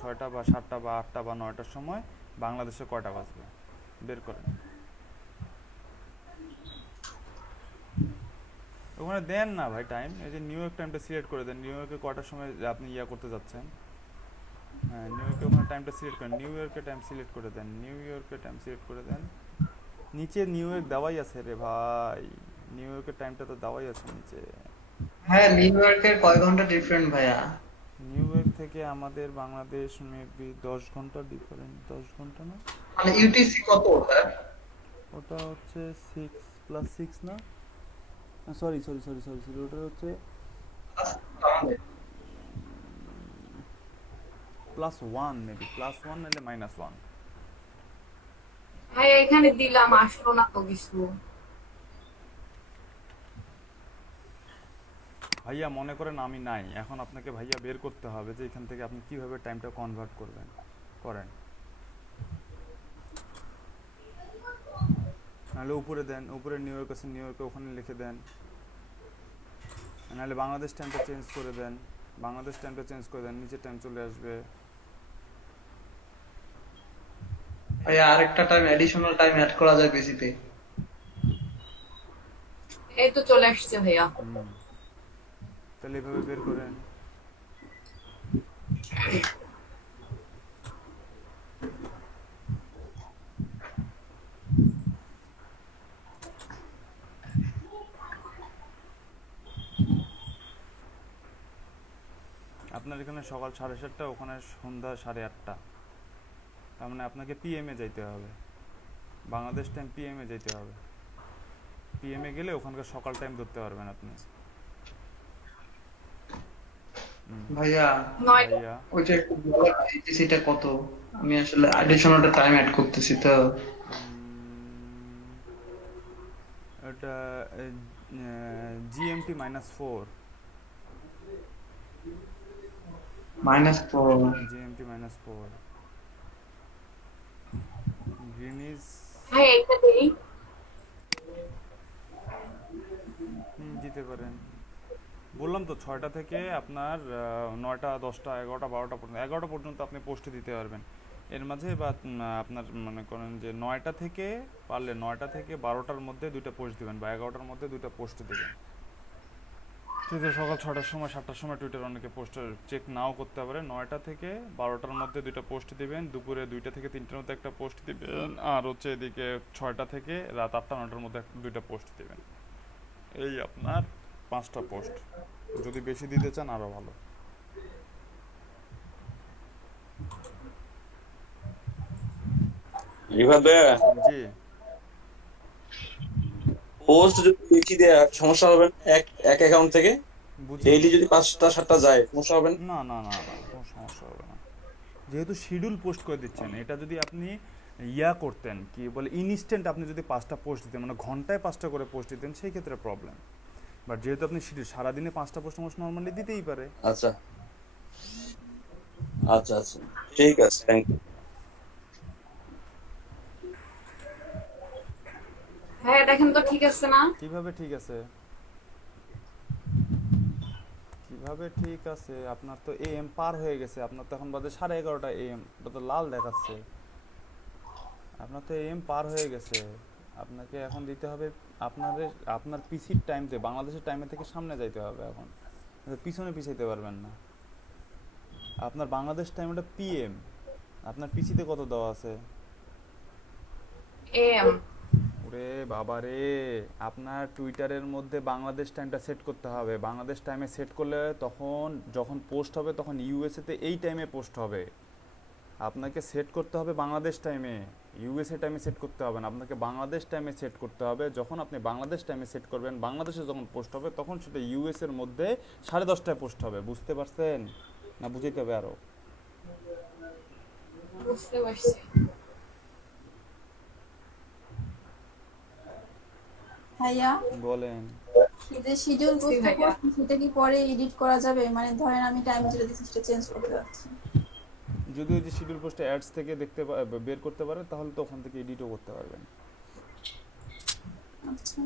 6টা বা 7টা বা 8টা বা 9টার সময় বাংলাদেশে কয়টা বাজবে বের করেন। ওখানে দেন না ভাই টাইম, এই যে নিউ ইয়র্ক টাইমটা সিলেক্ট করে দেন, নিউ ইয়র্কে কয়টার সময় আপনি ইয়া করতে যাচ্ছেন। হ্যাঁ নিউ ইয়র্কে ওখানে টাইমটা সিলেক্ট করেন, নিউ ইয়র্কের টাইম সিলেক্ট করে দেন, নিউ ইয়র্কের টাইম সিলেক্ট করে দেন। নিচে নিউ ইয়র্ক দেওয়াই আছে রে ভাই, নিউ ইয়র্কের টাইমটা তো দেওয়াই আছে নিচে। হ্যাঁ, নিউ ইয়র্কের কয় ঘন্টা ডিফারেন্ট ভাইয়া? নিউ ইয়র্ক থেকে আমাদের বাংলাদেশ মেবি 10 ঘন্টা ডিফারেন্ট, 10 ঘন্টা না। মানে ইউটিসি কত ওটা? ওটা হচ্ছে 6 + 6 না, sorry sorry sorry sorry sorry, ওটা হচ্ছে আমাদের +1, মেবি +1 নাহলে -1। ভাই এখানে দিলাম, আসলো না তো কিছু। ভাইয়া মনে করেন আমি নাই, এখন আপনাকে ভাইয়া বের করতে হবে যে এখান থেকে আপনি কিভাবে টাইমটা কনভার্ট করবেন, করেন। নাহলে উপরে দেন, উপরে নিউ ইয়র্ক আছে, নিউ ইয়র্কে ওখানে লিখে দেন। নাহলে বাংলাদেশ টাইমটা চেঞ্জ করে দেন, বাংলাদেশ টাইমটা চেঞ্জ করে দেন, নিচে টাইম চলে আসবে। ভাইয়া আরেকটা টাইম, এডিশনাল টাইম অ্যাড করা যায় বেশিতে। এই তো চলে আসছে ভাইয়া। হুম, তাহলে এভাবে বের করেন। আপনার এখানে সকাল 7:30, ওখানে সন্ধ্যা 8:30। তার মানে আপনাকে পিএমে যাইতে হবে, বাংলাদেশ টাইম পিএমে যাইতে হবে। পিএমে গেলে ওখানকার সকাল টাইম ধরতে পারবেন আপনি। ভাইয়া নয়টা। ভাইয়া ওইটা একটু বলো, ইউটিসিটা কত? আমি আসলে এডিশনাল টাইম অ্যাড করতেছি তো। ওটা জিএমটি -4, -4? GMT -4, Greenidge. ভাই এইটা দেই। দিতে পারেন। বললাম তো 6টা থেকে আপনার 9টা 10টা 11টা 12টা পর্যন্ত, 11টা পর্যন্ত আপনি পোস্টে দিতে পারবেন। এর মাঝে বা আপনার মনে করেন যে 9টা থেকে, পারলে 9টা থেকে 12টার মধ্যে দুইটা পোস্ট দিবেন, বা 11টার মধ্যে দুইটা পোস্ট দিবেন। যদি সকাল 6টার সময় 7টার সময় টুইটার অনেকে পোস্ট চেক নাও করতে পারে, 9টা থেকে 12টার মধ্যে দুইটা পোস্ট দিবেন, দুপুরে 2টা থেকে 3টার মধ্যে একটা পোস্ট দিবেন, আর হচ্ছে এদিকে 6টা থেকে রাত 8টা 9টার মধ্যে দুইটা পোস্ট দিবেন। এই আপনার 5টা পোস্ট। যদি বেশি দিতে চান আরও ভালো। রিভার ভাইয়া, জি। পোস্ট যদি বেশি দেয় সমস্যা হবে না? এক এক অ্যাকাউন্ট থেকে বুঝিনি। ডেইলি যদি 5টা 7টা যায় সমস্যা হবে না? না না না না, কোনো সমস্যা হবে না। যেহেতু শিডিউল পোস্ট করে দিচ্ছেন, এটা যদি আপনি ইয়া করতেন কি বলে ইনস্ট্যান্ট, আপনি যদি 5টা পোস্ট দিতেন, মানে ঘন্টায় 5টা করে পোস্ট দিতেন, সেই ক্ষেত্রে প্রবলেম। বাট যেহেতু আপনি শিডিউল সারাদিনে 5টা পোস্ট মানুষ নর্মালি দিতেই পারে। আচ্ছা আচ্ছা আচ্ছা, ঠিক আছে, থ্যাংক ইউ। হ্যাঁ দেখেন তো ঠিক আছে না? কিভাবে ঠিক আছে, কিভাবে ঠিক আছে? আপনার তো এএম পার হয়ে গেছে, আপনার তো এখন বাজে 11:30 এএম, ওটা তো লাল দেখাচ্ছে। আপনার তো এএম পার হয়ে গেছে, আপনাকে এখন দিতে হবে আপনাদের, আপনার পিসির টাইমতে, বাংলাদেশের টাইমে থেকে সামনে যাইতে হবে এখন, পিছনে পিছাইতে পারবেন না। আপনার বাংলাদেশ টাইম ওটা পিএম, আপনার পিসিতে কত দেওয়া আছে? এম। ওরে বাবা রে, আপনার টুইটারের মধ্যে বাংলাদেশ টাইমটা সেট করতে হবে, বাংলাদেশ টাইমে সেট করলে তখন যখন পোস্ট হবে তখন ইউএসএতে এই টাইমে পোস্ট হবে। আপনাকে সেট করতে হবে বাংলাদেশ টাইমে, ইউএসএ টাইমে সেট করতে হবে না, আপনাকে বাংলাদেশ টাইমে সেট করতে হবে। যখন আপনি বাংলাদেশ টাইমে সেট করবেন, বাংলাদেশে যখন পোস্ট হবে তখন সেটা ইউএসএর মধ্যে 10:30টায় পোস্ট হবে। বুঝতে পারছেন না বুঝাইতে হবে আরও? বুঝতে পারছি। ভাইয়া, বলেন। এই যে শিডিউল জি বুঝতে ভাইয়া। পারছি, সেটা কি পরে এডিট করা যাবে? মানে ধরেন আমি টাইম যেটা দিচ্ছি সেটা চেঞ্জ করতে যাচ্ছি। যদি ওই যে শিডিউল পোস্টে অ্যাডস থেকে বের করতে পারে, তাহলে তো ওখান থেকে এডিটও করতে পারবেন। আচ্ছা।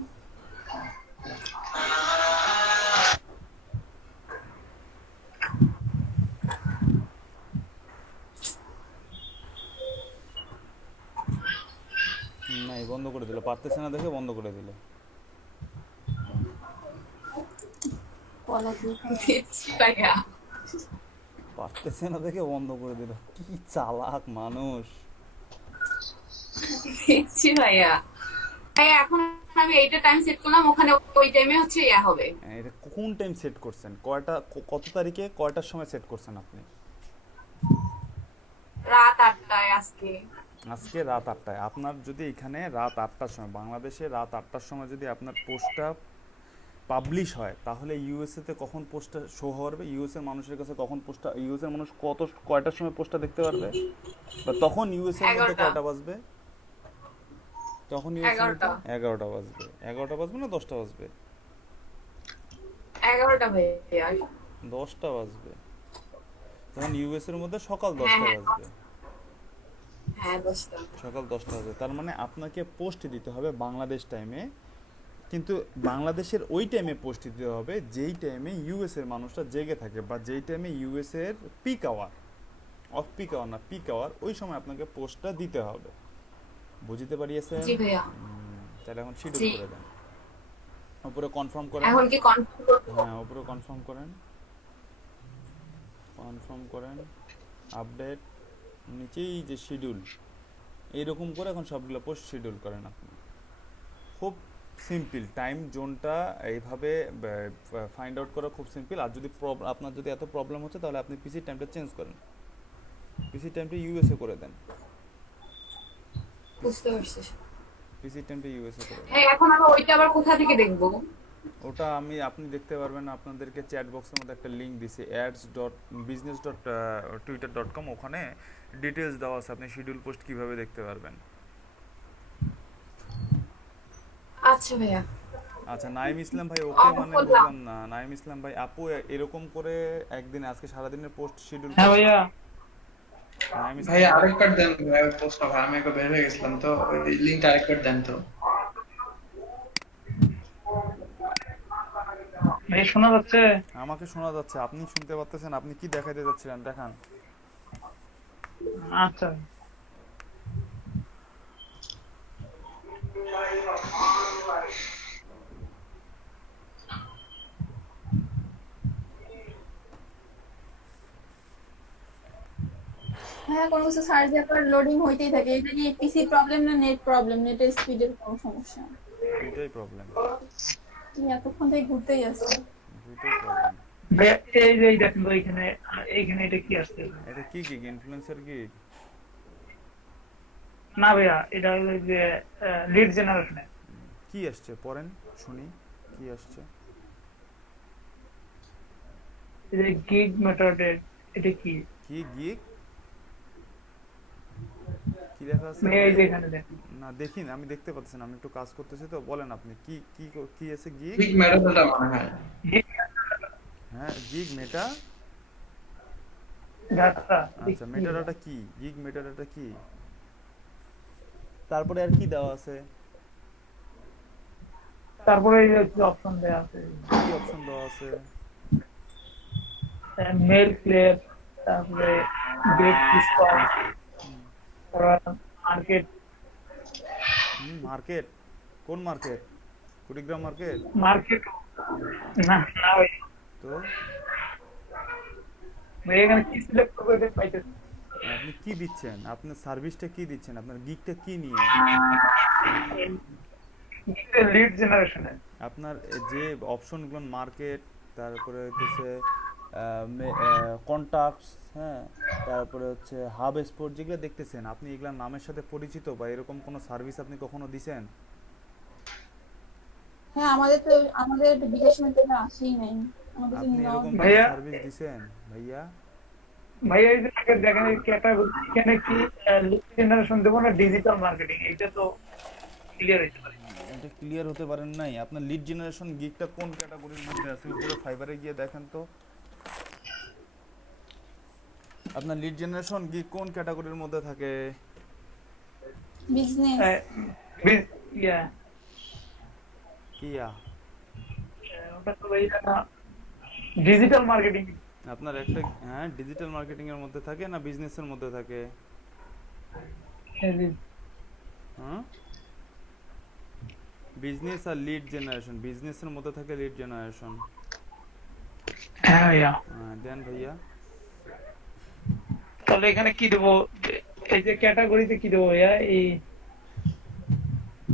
বন্ধ করে দিল, পারতেছে না দেখে বন্ধ করে দিল। বলা কি দিচ্ছি ভাইয়া, পারতেছে না দেখে বন্ধ করে দিল, কি চালাক মানুষ। দিচ্ছি ভাইয়া। ভাইয়া এখন আমি এইটা টাইম সেট করলাম, ওখানে ওই টাইমে হচ্ছে ইয়া হবে। এটা কোন টাইম সেট করছেন, কত তারিখে কয়টার সময় সেট করছেন আপনি? রাত 8টায় আজকে। আজকে রাত 8টায়। আপনার যদি এখানে রাত 8টার সময়, বাংলাদেশে রাত 8টার সময় যদি আপনার পোস্টটা পাবলিশ হয়, তাহলে ইউএসএ তে কখন পোস্টটা শো হবে? ইউএসএ মানুষের কাছে কখন পোস্টটা, ইউএসএ মানুষ কয়টার সময় পোস্টটা দেখতে পারবে? বা তখন ইউএসএ এর মধ্যে 11টা। কয়টা বাজবে? তখন ইউএসএ 11টা। 11টা বাজবে। 11টা বাজবে না 10টা বাজবে? 11টা ভাইয়া। 10টা বাজবে। তখন ইউএসএ এর মধ্যে সকাল হ্যাঁ, 10টা হ্যাঁ। বাজবে। হ্যাঁ 10টা। সকাল 10টা বাজবে। তার মানে আপনাকে পোস্ট দিতে হবে বাংলাদেশ টাইমে, কিন্তু বাংলাদেশের ওই টাইমে পোস্ট দিতে হবে যেই টাইমে ইউএস এর মানুষরা জেগে থাকে, বা যেই টাইমে ইউএস এর peak hour, off peak hour না পিক আওয়ার, ওই সময় আপনাকে পোস্টটা দিতে হবে। বুঝতে পারিয়েছেন? জি ভাইয়া। তাহলে এখন শিডিউল জি। করে দেন, উপরে কনফার্ম করেন। এখন কি কনফার্ম করবো? হ্যাঁ, উপরে কনফার্ম করেন, কনফার্ম করেন, আপডেট, নিচেই যে শিডিউল, এইরকম করে এখন সবগুলো পোস্ট শিডিউল করেন আপনি। খুব সিম্পল, টাইম জোনটা এইভাবে ফাইন্ড আউট করা খুব সিম্পল। আর যদি আপনার যদি এত প্রবলেম হচ্ছে, তাহলে আপনি পিসি টাইমটা চেঞ্জ করেন, পিসি টাইমটা ইউএসএ করে দেন, বুঝতে পারছি। পিসি টাইমটা ইউএসএ করে দেন। হ্যাঁ এখন আমি ওইটা আবার কোথা থেকে দেখবো? ওটা আপনি দেখতে পারবেন, আপনাদেরকে চ্যাট বক্সের মধ্যে একটা লিঙ্ক দিছি, ads.business.twitter.com, ওখানে ডিটেলস দেওয়া আছে, আপনি শিডিউল পোস্ট কিভাবে দেখতে পারবেন। আচ্ছা ভাইয়া। আচ্ছা, নাইম ইসলাম ভাই ওকে, অফ মানে করলাম। বুঝলাম না, নাইম ইসলাম ভাই আপু এরকম করে একদিন আজকে সারাদিনের পোস্ট শিডিউল। হ্যাঁ ভাইয়া। নাইম ইসলাম ভাই আরেকবার দেন ভাই পোস্টটা, ভাই আমি একবার বের হয়ে গেছিলাম তো, ওই লিংকটা আরেকবার দেন তো। ভাই শোনা যাচ্ছে? আমাকে শোনা যাচ্ছে, আপনি শুনতে পাচ্ছেন? আপনি কি দেখাতে যাচ্ছিলেন দেখান। আচ্ছা। হ্যাঁ, কোনো কিছু সার্চ দেওয়ার পর লোডিং হইতেই থাকে। এটা কি পিসি প্রবলেম না নেট প্রবলেম? নেটের স্পিডের কোনো সমস্যা? দুইটাই প্রবলেম, তুমি এতক্ষণ থেকে ঘুরতেই আসছো। দুইটাই প্রবলেম। ভাইয়া এই দেখেন তো এইখানে এটা কি আসছে? এটা কি গিগ, ইনফ্লুয়েন্সার গিগ? না ভাইয়া, এটা হলো যে লিড জেনারেশনে। কি আসছে পড়েন শুনি, কি আসছে? এই যে গিগ মেথডের, এটা কি? কি গিগ, কি লেখা আছে? ভাইয়া এই যে এখানে দেখেন। না দেখি না, আমি দেখতে পাচ্ছি না, আমি একটু কাজ করতেছি তো। বলেন আপনি কি কি কি আছে গিগ? ঠিক ম্যাটারটা মনে হয়। হ্যাঁ, গিগ মেটা। ডাটা। আচ্ছা, মেটাডাটা কি? গিগ মেটাডাটা কি? তারপরে আর কি দেওয়া আছে? তারপরে এই যে অপশন দেওয়া আছে, কি অপশন দেওয়া আছে? মেল ক্লিয়ার, তারপরে গেট স্টক, মার্কেট। মার্কেট? কোন মার্কেট? কুড়িগ্রাম মার্কেট? মার্কেট না না ভাই, তো ভাই এখানে কি সিলেক্ট করে পাইতেছি? আপনি কি দিচ্ছেন? আপনার সার্ভিসটা কি দিচ্ছেন? আপনার গিগটা কি নিয়ে? লিড জেনারেশনে আপনার যে অপশনগুলো, মার্কেট, তারপরে হচ্ছে কন্টাক্টস, হ্যাঁ, তারপরে হচ্ছে হাব স্পোর্ট, যেগুলো দেখতেছেন আপনি, এগুলোর নামের সাথে পরিচিত বা এরকম কোনো সার্ভিস আপনি কখনো দিছেন? হ্যাঁ, আমাদের বিকাশের তো আসেই নাই। আমাদের তো আপনি নাও। এরকম কোনো ভাইয়া। সার্ভিস দিছেন ভাইয়া? ভাইয়া এই যে দেখেন এই ক্যাটাগরি, এখানে কি লিড জেনারেশন দেবো না ডিজিটাল মার্কেটিং? এটা তো ক্লিয়ার হইতে পারে। এটা ক্লিয়ার হতে পারেন নাই। আপনার লিড জেনারেশন গিগটা কোন ক্যাটাগরির মধ্যে আছে? উপরে ফাইবারে গিয়ে দেখেন তো, আপনার লিড জেনারেশন গিগ কোন ক্যাটাগরির মধ্যে থাকে? বিজনেস। ইয়া কিয়া? ওটা তো ভাই ডিজিটাল মার্কেটিং। আপনার একটা, হ্যাঁ, ডিজিটাল মার্কেটিং এর মধ্যে থাকে না বিজনেসের মধ্যে থাকে? হ্যাঁ, বিজনেস আর লিড জেনারেশন, বিজনেসের মধ্যে থাকে লিড জেনারেশন। হ্যাঁ ভাইয়া, দেন ভাইয়া। তাহলে এখানে কি দেবো? এই যে ক্যাটাগরিতে কি দেবো ভাইয়া? এই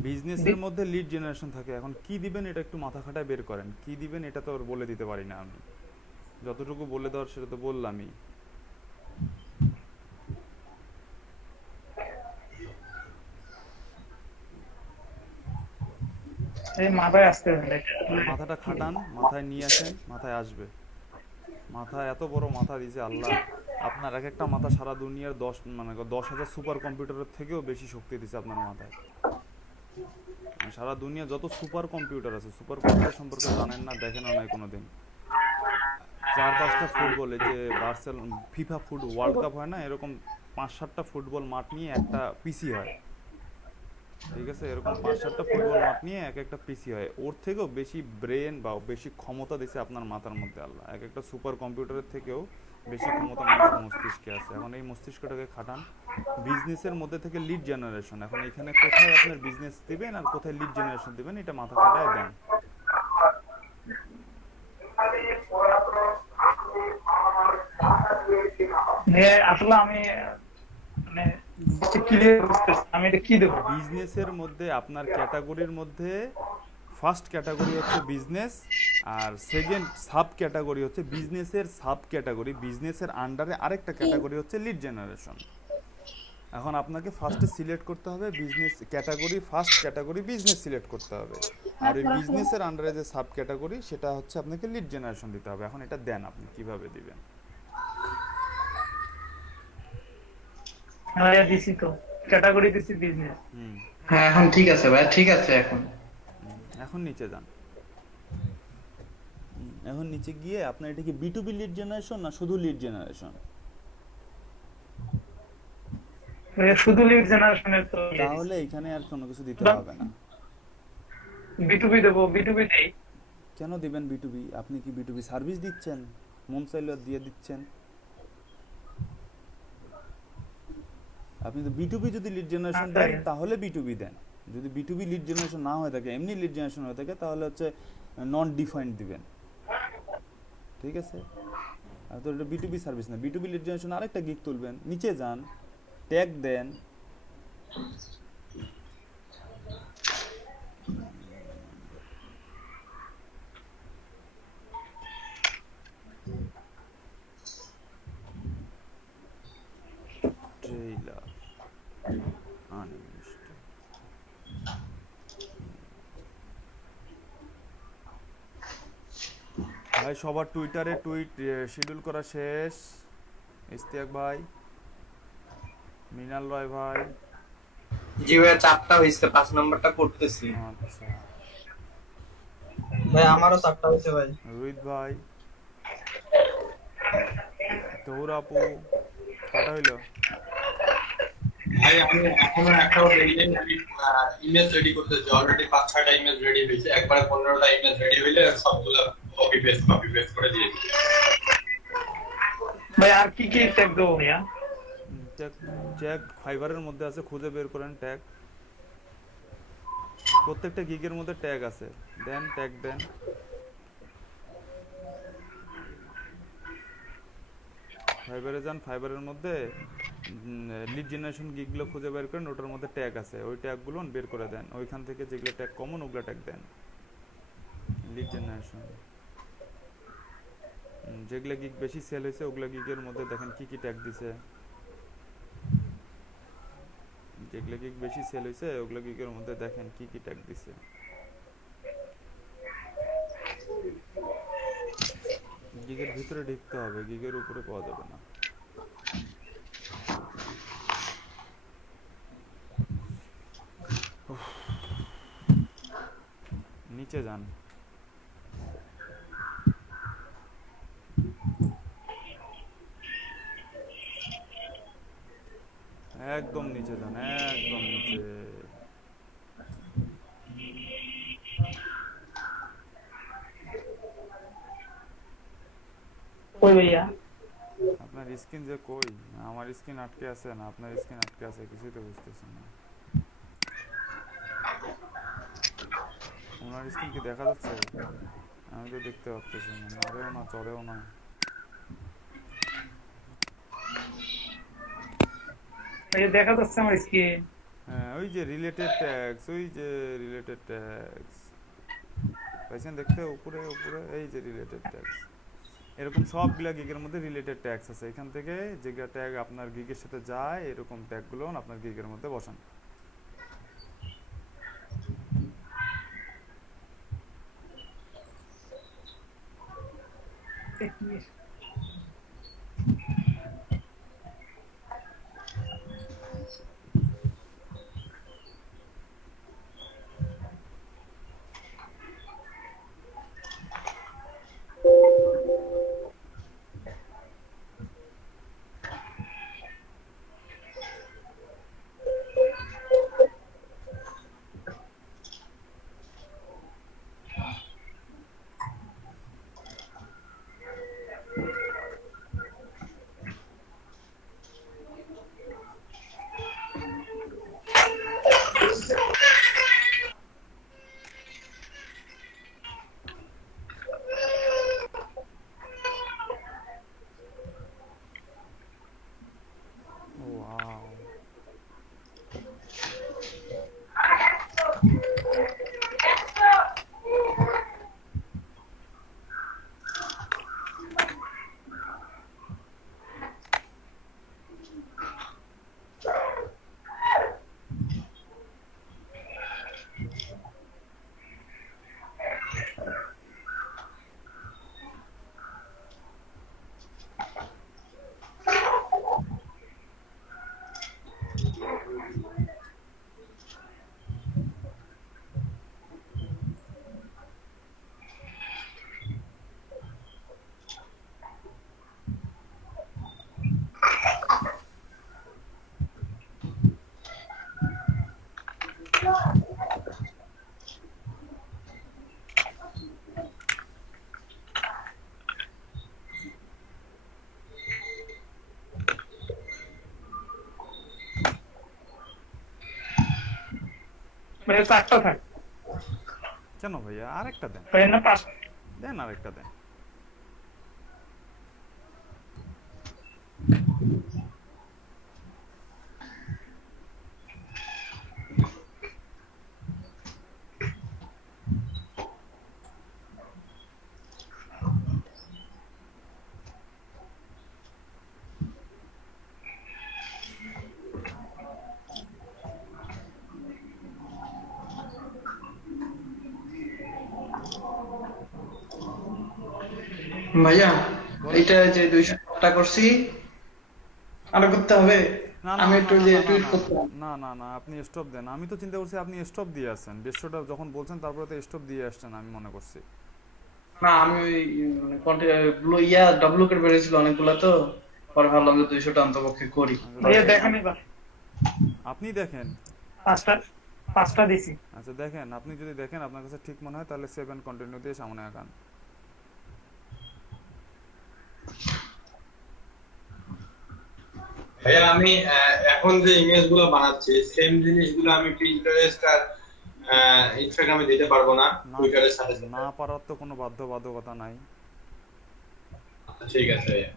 বিজনেসের মধ্যে লিড জেনারেশন থাকে, এখন কি দিবেন এটা একটু মাথা খাটায় বের করেন, কি দিবেন এটা তো আর বলে দিতে পারি না আমি, যতটুকু বলে দেওয়ার সেটা তো বললামই। এই মাথায় আসতে হবে। মাথাটা খাটান, মাথায় নিয়ে আসেন, মাথায় আসবে। মাথা এত বড় মাথা দিয়েছে আল্লাহ, আপনার এক একটা মাথা সারা দুনিয়ার 10,000 সুপার কম্পিউটারের থেকেও বেশি শক্তি দিছে আপনার মাথায়। সারা দুনিয়া যত সুপার কম্পিউটার আছে, সুপার কম্পিউটার সম্পর্কে জানেন না, দেখেনও নাই কোনোদিন। 4-5টা ফুটবল, এই যে ফিফা ওয়ার্ল্ড কাপ হয় না, এরকম 5-7টা ফুটবল মাঠ নিয়ে একটা পিসি হয়, ঠিক আছে? এরকম 5-7টা ফুটবল মাঠ নিয়ে এক একটা পিসি হয়, ওর থেকেও বেশি ব্রেন বা বেশি ক্ষমতা দিছে আপনার মাথার মধ্যে আল্লাহ। এক একটা সুপার কম্পিউটারের থেকেও বেশি ক্ষমতা মানুষের মস্তিষ্কে আছে। এখন এই মস্তিষ্কটাকে খাটান। বিজনেসের মধ্যে থেকে লিড জেনারেশন, এখন এখানে কোথায় আপনার বিজনেস দিবেন আর কোথায় লিড জেনারেশন দিবেন এটা মাথা খাটায় দেন। আসলে আমি মানে ক্লিয়ার বুঝতেছি আমি এটা কি দেবো। বিজনেসের মধ্যে আপনার ক্যাটাগরির মধ্যে ফার্স্ট ক্যাটাগরি হচ্ছে বিজনেস, আর সেকেন্ড সাব ক্যাটাগরি হচ্ছে বিজনেসের সাব ক্যাটাগরি, বিজনেসের আন্ডারে আরেকটা ক্যাটাগরি হচ্ছে লিড জেনারেশন। এখন আপনাকে ফার্স্টে সিলেক্ট করতে হবে business category, first category business select করতে হবে, আর এই বিজনেসের আন্ডারে যে সাব ক্যাটাগরি সেটা হচ্ছে আপনাকে লিড জেনারেশন দিতে হবে। এখন এটা দেন, আপনি কিভাবে দিবেন? ভাইয়া দিছি তো, ক্যাটাগরি দিছি বিজনেস। হ্যাঁ এখন ঠিক আছে ভাই, ঠিক আছে এখন। এখন নিচে যান। এখন নিচে গিয়ে আপনার এটা কি B2B লিড জেনারেশন না শুধু লিড জেনারেশন? ভাইয়া শুধু লিড জেনারেশনের তো তাহলে এখানে আর কোনো কিছু দিতে হবে না। বিটুবি দেবো, বিটুবি দেই। কেন দিবেন B2B? আপনি কি B2B সার্ভিস দিচ্ছেন? মন চাইলে দিয়ে দিচ্ছেন। আপনি তো B2B যদি লিড জেনারেশন দেন তাহলে B2B দেন, যদি B2B লিড জেনারেশন না হয়ে থাকে, এমনি লিড জেনারেশন হয়ে থাকে, তাহলে হচ্ছে নন ডিফাইন্ড দিবেন, ঠিক আছে? আর তো এটা B2B সার্ভিস না, B2B লিড জেনারেশন আরেকটা গিগ তুলবেন, নিচে যান, ট্যাগ দেন, ট্রেইলার আনলিস্টেড। ভাই সবার টুইটারে টুইট শিডিউল করা শেষ? ইস্তিয়াক ভাই, মিনাল রয় ভাই। জি ভাইয়া 4টা হয়েছে, 5 নম্বরটা করতেছি। আচ্ছা ভাই আমারও 4টা হয়েছে ভাই। রোহিত ভাই, তৌর আপু, কটা হইলো? ভাই আমি এখনো একটাও রেডি নেই, আমি ইমেজ রেডি করতেছি, অলরেডি 5-6টা ইমেজ রেডি হয়েছে, একবারে 15টা ইমেজ রেডি হইলে সবগুলো কপি পেস্ট করে দিয়ে দিই। ভাই আর কি কি ট্যাগ দেবো ভাইয়া? ট্যাগ ফাইবারের মধ্যে আছে, খুঁজে বের করেন ট্যাগ। প্রত্যেকটা গিগের মধ্যে ট্যাগ আছে, দেন ট্যাগ দেন। ফাইবারে যান, ফাইবারের মধ্যে লিড জেনারেশন গিগগুলো খুঁজে বের করেন, ওটার মধ্যে ট্যাগ আছে, ওই ট্যাগগুলো বের করে দেন, ওইখান থেকে যেগুলো ট্যাগ কমন ওগুলো ট্যাগ দেন। লিড জেনারেশন যেগুলো গিগ বেশি সেল হয়েছে ওগুলো গিগের মধ্যে দেখেন কি কি ট্যাগ দিছে, যেগুলো গিগ বেশি সেল হয়েছে ওগুলো গিগের মধ্যে দেখেন কি কি ট্যাগ দিছে। গিগের ভিতরে ঢুকতে হবে, গিগের উপরে পাওয়া যাবে না। নিচে যান, একদম নিচে যান, একদম নিচে। কই ভাইয়া? আপনার স্ক্রিন যে কই? আমার স্ক্রিন আটকে আছে না আপনার স্ক্রিন আটকে আছে, কিছুই তো বুঝতেছি না। আমার স্ক্রিন কি দেখা যাচ্ছে? আমি তো দেখতে পাচ্ছি না, নড়েও না চড়েও না। ভাইয়া দেখা যাচ্ছে আমার স্ক্রিন। হ্যাঁ ওই যে রিলেটেড ট্যাগস, ওই যে রিলেটেড ট্যাগস পাইছেন দেখতে উপরে উপরে, এই যে রিলেটেড ট্যাগস। এরকম সবগুলা গিগের মধ্যে রিলেটেড ট্যাগস আছে, এখান থেকে যেগুলা ট্যাগ আপনার গিগের সাথে যায় এরকম ট্যাগগুলো আপনার গিগের মধ্যে বসান। ওয়াও, ভাইয়া 4টা থাক। কেন ভাইয়া আরেকটা দেন, ভাইয়া না 5। দেন আরেকটা দেন। ভাইয়া এটা যে 200 টাকা করছি আরো করতে হবে। না না আমি না একটু না যে না টুইট না করতাম। না না না, আপনি স্টপ দেন। আমি তো চিন্তা করছি আপনি স্টপ দিয়ে আসছেন, 150টা যখন বলছেন তারপরে তো স্টপ দিয়ে আসছেন আমি মনে করছি। না আমি ওই মানে ব্লু ইয়া ডব্লুকেট বেরিয়েছিল অনেকগুলো, তো পরে ভাবলাম যে 200টা অন্তপক্ষে করি। ভাইয়া দেখেন এবার আপনি দেখেন। 5টা দিছি। আচ্ছা দেখেন, আপনি যদি দেখেন আপনার কাছে ঠিক মনে হয় তাহলে 7 কন্টিনিউ দিয়ে সামনে আগান। ভাইয়া আমি এখন যে ইমেজ গুলো বানাচ্ছি সেম জিনিসগুলো আমি পিন্টারেস্ট আর ইনস্টাগ্রামে দিতে পারবো না, না টুইটারের সাথে সাথে। না পারার তো কোনো বাধ্যবাধকতা নাই। ঠিক আছে ভাইয়া।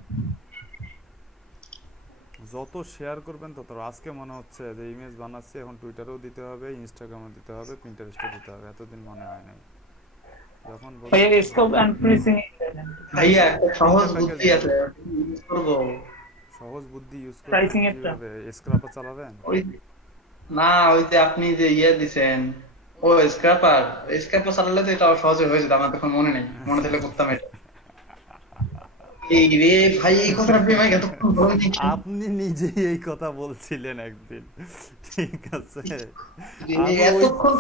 যত শেয়ার করবেন তত, আজকে মনে হচ্ছে যে ইমেজ বানাচ্ছি এখন টুইটারেও দিতে হবে, ইনস্টাগ্রামে দিতে হবে, পিন্টারেস্টে দিতে হবে, এতদিন মনে হয় নাই। যখন ভাইয়া স্কোপ এন্ড প্রিসিং ভাইয়া একটা সহজ বুদ্ধি আছে, ইউজ করবো। সহজ বুদ্ধি ইউজ করে Pricing একটা। কিভাবে স্ক্র্যাপার চালাবেন? ওই না ওই যে আপনি যে ইয়ে দিছেন, ও স্ক্র্যাপার চালালে তো এটা সহজে হয়ে যেত। আমার তখন মনে নেই, মনে থাকলে করতাম এটা। এই রে ভাই, এই কথাটা আপনি আমাকে এতক্ষণ বলেননি কেন? আপনি নিজেই এই কথা বলছিলেন একদিন, ঠিক আছে? এতক্ষণ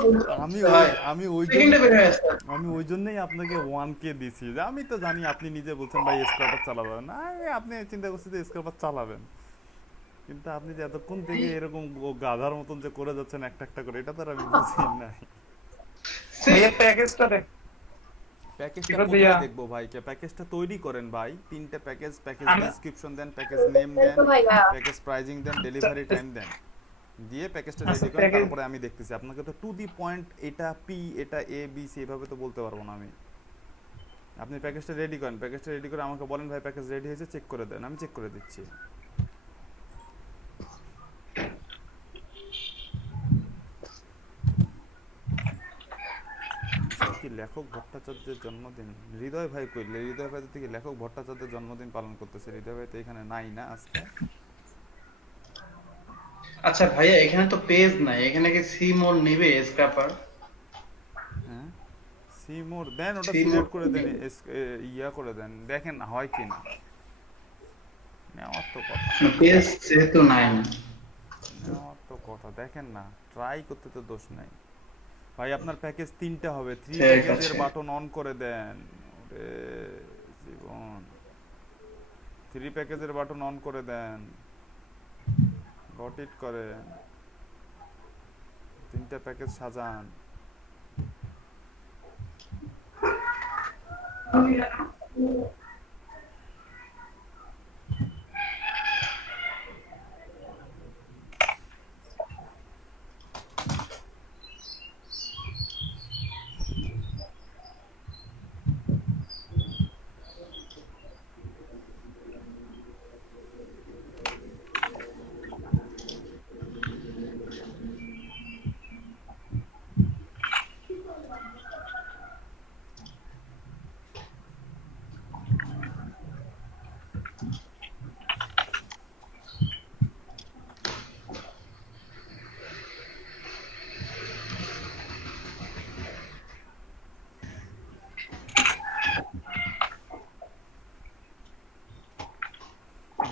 আমি ভাই, আমি ওই সেকেন্ডে বের হয়ে আসছে। আমি ওই জন্যই আপনাকে 1K দিছি, যে আমি তো জানি আপনি নিজে বলছেন ভাই স্ক্র্যাপার চালাবেন না, আপনি চিন্তা করছেন যে স্ক্র্যাপার চালাবেন, কিন্তু আপনি যে এতক্ষণ থেকে এরকম গাধার মতন যে করে যাচ্ছেন একটা একটা করে, এটা তো আর আমি বুঝি নাই। ভাইয়া প্যাকেজটা দেখ। প্যাকেজটা এবার কোথায় ভাইয়া। দেখবো ভাই? প্যাকেজটা তৈরি করেন ভাই, 3টে প্যাকেজ আমি- ডেসক্রিপশন দেন, প্যাকেজ নেম দেন, তো ভাইয়া প্যাকেজ প্রাইজিং দেন, ডেলিভারি টাইম দেন। দিয়ে প্যাকেজটা আচ্ছা, রেডি করেন, package- তারপরে আমি দেখতেছি। আপনাকে তো টু দি পয়েন্ট এটা পি এটা এ বি সি এভাবে তো বলতে পারবো না আমি। আপনি প্যাকেজটা রেডি করেন, প্যাকেজটা রেডি করে আমাকে বলেন ভাই প্যাকেজ রেডি হয়েছে, চেক করে দেন, আমি চেক করে দিচ্ছি। আজকে কি লেখক ভট্টাচার্যের জন্মদিন? হৃদয় ভাই কইলে, হৃদয় ভাই তো কি লেখক ভট্টাচার্যের জন্মদিন পালন করতেছে? হৃদয় ভাই তো এখানে নাই না আজকে। আচ্ছা ভাইয়া, এখানে তো পেজ নাই, এখানে কি সি মোর নিবে স্ক্র্যাপার? হ্যাঁ সিমোর দেন, ওটা সিমোর সিলেক্ট করে দেন, ইয়া করে দেন, দেখেন হয় কি না। নেওয়ার তো কথা, পেজ যেহেতু নাই। নেওয়ার তো কথা, দেখেন না, ট্রাই করতে তো দোষ নাই। ভাই আপনার প্যাকেজ 3টা হবে, 3 ঠিক প্যাকেজের আছে। বাটন অন করে দেন। ওরে জীবন, 3 প্যাকেজের বাটন অন করে দেন, গট ইট করেন, 3টা প্যাকেজ সাজান।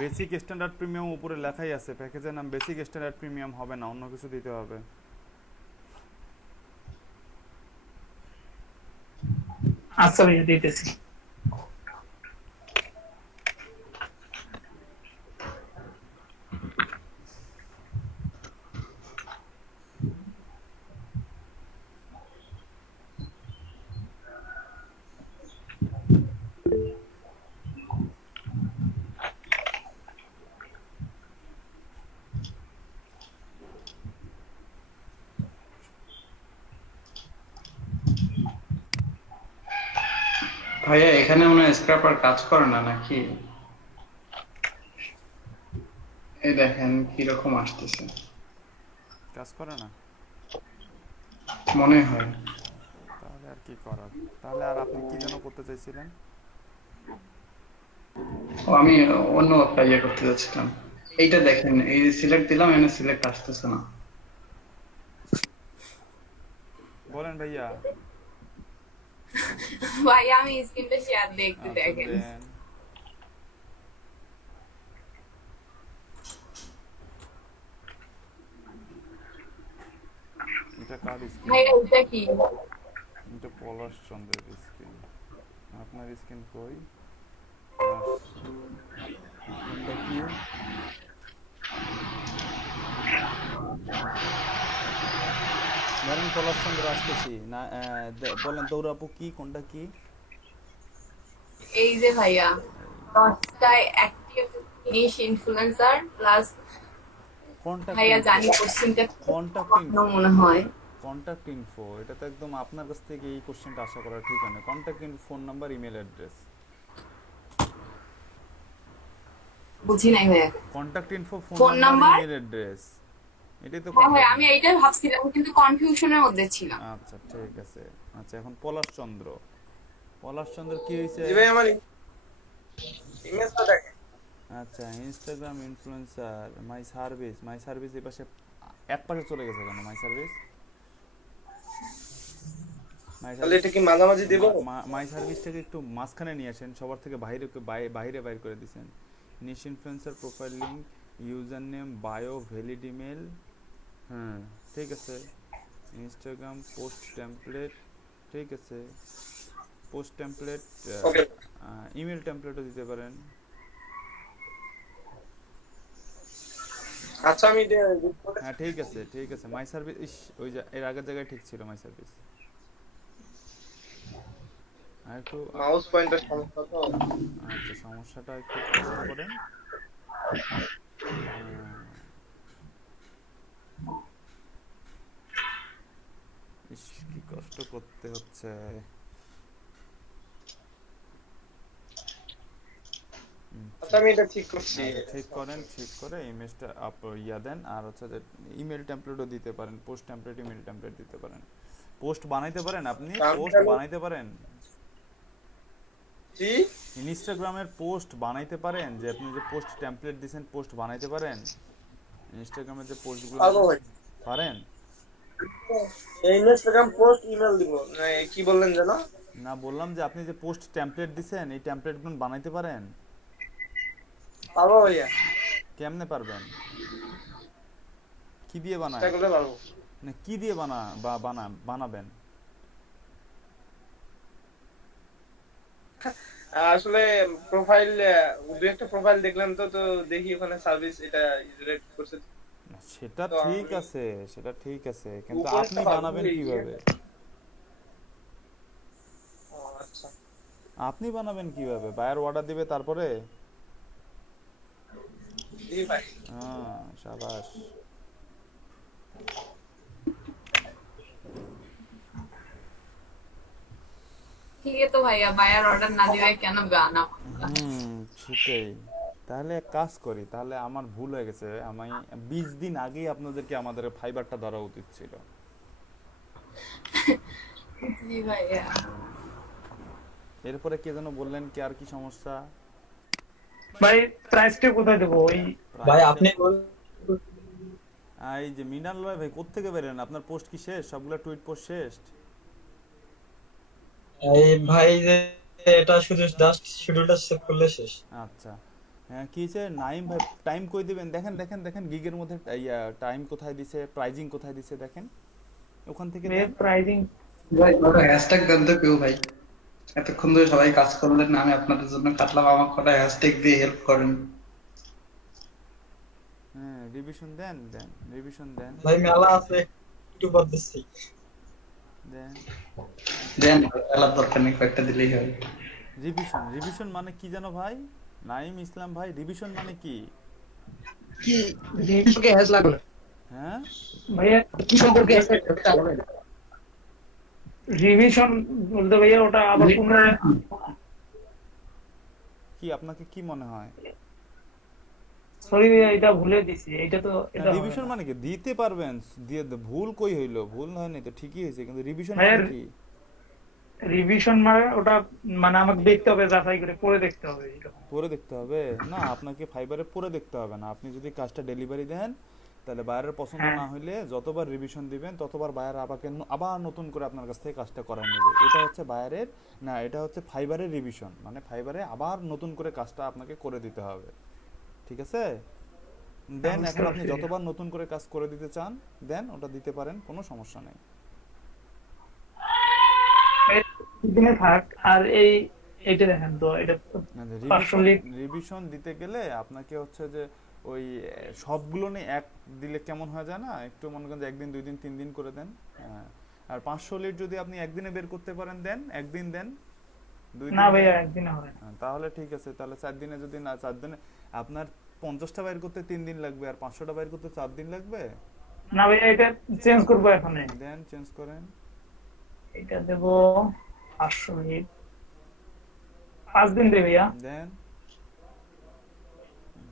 বেসিক স্ট্যান্ডার্ড প্রিমিয়াম উপরে লেখাই আছে, প্যাকেজের নাম বেসিক স্ট্যান্ডার্ড প্রিমিয়াম হবে না, অন্য কিছু দিতে হবে। আচ্ছা ভাইয়া দিতেছি। ভাইয়া এখানে মনে হয় স্ক্র্যাপার কাজ করে না নাকি? এই দেখেন কিরকম আসতেছে, কাজ করে না? মনে হয়। তাহলে আর কি করার, তাহলে আর আপনি কি যেন করতে চাইছিলেন? ও, আমি অন্য একটা ইয়ে করতে যাচ্ছিলাম। এইটা দেখেন, এই সিলেক্ট দিলাম, এনে সিলেক্ট আসতেছে না। বলেন ভাইয়া। ভাই আমি স্ক্রিনটা শেয়ার দিয়ে একটু আচ্ছা দেখেন। দেন। এটা কার স্ক্রিন? ভাই এটা কি? এটা পলাশ চন্দ্রের স্ক্রিন। আপনার স্ক্রিন কই? কোনটা কি? ধরেন পলাশ চন্দ্র আসতেছি না, বলেন দৌড়াপু কি, কোনটা কি? এই যে ভাইয়া 10টায় অ্যাক্টিভ নিশ ইনফ্লুয়েন্সার প্লাস কন্টাক্ট ভাইয়া ইনফো, জানি কোশ্চেনটা কন্টাক্ট কখনো ইনফো, মনে হয় কন্টাক্ট ইনফো, এটা তো একদম আপনার কাছ থেকে এই কোশ্চেনটা আশা করা ঠিক হয় না। Contact info, phone number, email address. বুঝি নাই ভাইয়া। Contact info, phone phone number, number? Email address, এটাই তো হ্যাঁ ভাই contact আমি info। এইটাই ভাবছিলাম কিন্তু কনফিউশনের মধ্যে ছিলাম। আচ্ছা ঠিক আছে। আচ্ছা এখন পলাশ চন্দ্র, পলাশ চন্দ্র কি হয়েছে? জি ভাই আমার ইমেজটা দেখেন। আচ্ছা Instagram influencer, my service, my service এই পাশে এক পাশে চলে গেছে কেন? মাই সার্ভিস, মাই তাহলে এটা কি মাঝামাঝি দেব? মাই সার্ভিসটাকে একটু মাঝখানে নিয়ে আসেন, সবার থেকে বাইরে বাইরে বাইর করে দিয়েছেন। Niche influencer, profile link, user name, bio, valid email. হ্যাঁ ঠিক আছে। ইনস্টাগ্রাম পোস্ট টেমপ্লেট, ঠিক আছে, পোস্ট টেমপ্লেট, ওকে ইমেল টেমপ্লেটও দিতে পারেন। আচ্ছা আমি হ্যাঁ ঠিক আছে ঠিক আছে। মাই সার্ভিস, ইস ওই যে এর আগের জায়গায় ঠিক ছিল মাই সার্ভিস। আর একটু মাউস পয়েন্টার সমস্যা তো। আচ্ছা সমস্যাটা একটু কষ্ট করেন। কষ্ট করতে হচ্ছে। আচ্ছা আমি এটা ঠিক করছি। আচ্ছা ঠিক করেন, ঠিক করে ইমেজটা দেন। আর হচ্ছে যে ইমেল টেমপ্লেটও দিতে পারেন, পোস্ট টেমপ্লেট, ইমেল টেমপ্লেট দিতে পারেন। পোস্ট বানাইতে পারেন আপনি? পোস্ট বানাইতে পারেন? জি ইনস্টাগ্রামের পোস্ট বানাইতে পারেন? যে আপনি যে পোস্ট টেমপ্লেট দিয়েছেন, পোস্ট বানাইতে পারেন? ইনস্টাগ্রামের যে পোস্টগুলো পাবো ভাই। পারেন? ইনস্টাগ্রাম পোস্ট ইমেল দিব, কি বললেন যেন? না, বললাম যে আপনি যে পোস্ট টেমপ্লেট দিছেন, এই টেমপ্লেটগুলো বানাইতে পারেন? পাবো ভাইয়া, কেমনে পারবেন? কি দিয়ে চেষ্টা বানায়? করলে পারবো। না কি দিয়ে বানাবেন? আসলে প্রোফাইল, দু একটা প্রোফাইল দেখলাম তো, তো দেখি ওখানে সার্ভিস এটা রিলেট করছে। না, সেটা তো ঠিক আমি আছে, সেটা ঠিক আছে, কিন্তু উপরে আপনি তো পাবো বানাবেন কিভাবে? আচ্ছা আপনি বানাবেন কিভাবে? বায়ার অর্ডার দিবে তারপরে? জি ভাই। হ্যাঁ, শাবাশ। ठीक है तो भैया बायर ऑर्डर ना दिए কেন গানা? সেটাই। তাহলে এক কাজ করি, তাহলে আমার ভুল হয়ে গেছে, আমি 20 দিন আগেই আপনাদেরকে আমাদের ফাইবারটা ধরা উচিত ছিল। জি ভাইয়া। এরপরে কে যেন বললেন কি আর কি সমস্যা? ভাই প্রাইসটা কোথায় দেবো? ওই ভাই আপনি এই যে মিনাল ভাই কোত্থেকে বেরেন? আপনার পোস্ট কি শেষ? সবগুলো টুইট পোস্ট শেষ? এই ভাই যে এটা শুধু জাস্ট শিডিউলটা চেক করলে শেষ। আচ্ছা, হ্যাঁ কি হয়েছে নাইম ভাই? টাইম কই দিবেন? দেখেন দেখেন দেখেন, গিগের মধ্যে টাইম কোথায় দিছে, প্রাইজিং কোথায় দিছে দেখেন, ওখান থেকে দেন। প্রাইজিং ভাই কটা হ্যাশট্যাগ দেন তো কেউ ভাই, এতক্ষণ ধরে সবাই কাজ করলেন না, আমি আপনাদের জন্য কাটলাম, আমার কটা হ্যাশট্যাগ দিয়ে হেল্প করেন। হ্যাঁ রিভিশন দেন, দেন রিভিশন দেন, ভাই মেলা আছে, একটু পর দিচ্ছি। দেন দেন, খেলার দরকার নেই, কয়েকটা দিলেই হয়। রিভিশন। রিভিশন মানে কি জানো ভাই? নাইম ইসলাম ভাই, রিভিশন মানে কি? কি সম্পর্কে হ্যাশ লাগলো? হ্যাঁ ভাইয়া কি সম্পর্কে হ্যাশ রিভিশন বলতে ভাইয়া ওটা আবার পুনরায় কি আপনাকে কি মনে হয়? সরি ভাইয়া এটা ভুলে দিছি, এটা তো এটা রিভিশন মানে কি? দিতে পারবেন, দিয়ে ভুল কই হইলো? ভুল হয়নি তো, ঠিকই হয়েছে, কিন্তু রিভিশন ভাইয়া, মানে কি? রিভিশন মানে ওটা মানে আমাকে দেখতে হবে, যাচাই করে পড়ে দেখতে হবে এরকম। পরে দেখতে হবে না, আপনাকে ফাইবারে পরে দেখতে হবে না। আপনি যদি কাজটা ডেলিভারি দেন, তাহলে বায়ারের পছন্দ হ্যাঁ। না হইলে যতবার রিভিশন দিবেন ততবার বায়ার আবার নতুন করে আপনার কাছ থেকে কাজটা করায় নেবে। এটা হচ্ছে বায়ারের, না এটা হচ্ছে ফাইবারের রিভিশন, মানে ফাইবারে আবার নতুন করে কাজটা আপনাকে করে দিতে হবে। ঠিক আছে? দেন, বুঝতে এখন আপনি পারছি। যতবার নতুন করে কাজ করে দিতে চান দেন, ওটা দিতে পারেন, কোনো সমস্যা নেই। দিনে থাক। আর এইটা দেখেন তো, এটা রিভিশন 500 লিট রিভিশন দিতে গেলে আপনাকে হচ্ছে যে ওই সবগুলো নিয়ে এক দিলে কেমন হয়ে যায় না, একটু মনে করেন যে 1 দিন 2 দিন 3 দিন করে দেন। হ্যাঁ, আর 500 লিট যদি আপনি একদিনে বের করতে পারেন দেন, একদিন দেন, 2 না দিন ভাইয়া দেন। একদিনে হবে না। তাহলে ঠিক আছে, তাহলে 4 দিনে যদি না, 4 দিনে আপনার 50টা বাইর করতে 3 দিন লাগবে, আর 500টা বাইর করতে 4 দিন লাগবে। না ভাইয়া এটা চেঞ্জ করবো এখন। দেন, চেঞ্জ করেন। এটা দেবো 500 লিট, 5 দিন দেবে ভাইয়া। দেন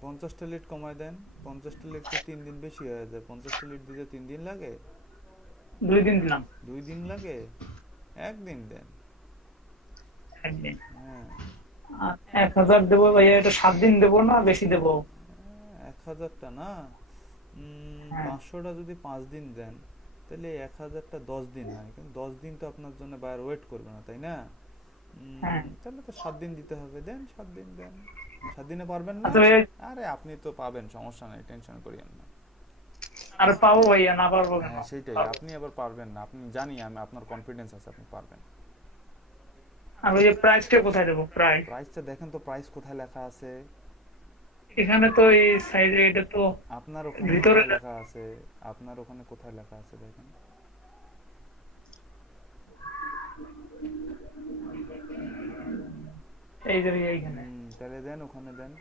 50টা লিট কমায় দেন। 50টা লিট তো 3 দিন বেশি হয়ে যায়। 50টা লিট দিতে 3 দিন লাগে? 2 দিন দিলাম। 2 দিন লাগে? 1 দিন দেন। একদিন হ্যাঁ, আর 1000 দেবো ভাইয়া। এটা 7 দিন দেবো না বেশি দেবো? 1000টা না, হ্যাঁ। 500টা যদি 5 দিন দেন তাহলে 1000টা 10 দিন হয়, কিন্তু 10 দিন তো আপনার জন্য বায়ার ওয়েট করবে না, তাই না? হ্যাঁ। তাহলে তো 7 দিন দিতে হবে। দেন 7 দিন দেন। 7 দিনে পারবেন না? আচ্ছা ভাইয়া, আরে আপনি তো পাবেন, সমস্যা নেই, টেনশন করিয়েন না। আর পাবো ভাইয়া? না পারবো কেন? হ্যাঁ সেটাই, পারবো। আপনি আবার পারবেন না, আপনি জানি, আমি আপনার কনফিডেন্স আছে আপনি পারবেন। আর ওই যে প্রাইসটা কোথায় দেবো? প্রাইস প্রাইসটা দেখেন তো, প্রাইস কোথায় লেখা আছে? এখানে তো এই সাইডে, এটা তো আপনার ওখানে ভিতরে কোথায় লেখা আছে? আপনার ওখানে কোথায় লেখা আছে দেখেন। এই যে ভাইয়া এইখানে তাহলে দেন, ওখানে দেন,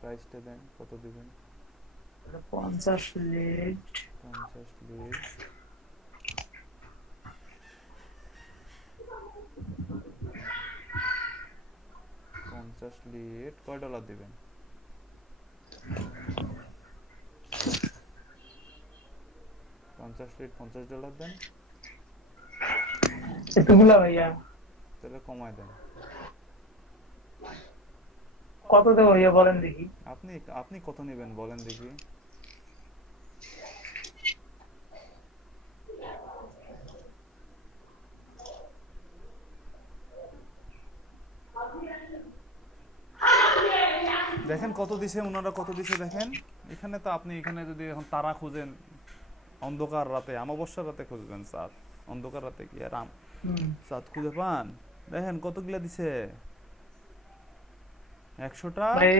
প্রাইসটা দেন, কত দিবেন? 50 লিট 50 লিট 50 লিড কয় ডলার দিবেন? $50 দেন, এতগুলা ভাইয়া তাহলে কমায় দেন। কত দেবো ভাইয়া বলেন দেখি। আপনি আপনি কত নেবেন বলেন দেখি। দেখেন কত দিছে ওনারা, কত দিছে দেখেন। এখানে তো আপনি এখানে যদি এখন তারা খুঁজেন অন্ধকার রাতে, অমাবস্যার রাতে খুঁজবেন চাঁদ, অন্ধকার রাতে কি আর চাঁদ খুঁজে পান? দেখেন কতগুলা দিছে, 100টা ভাই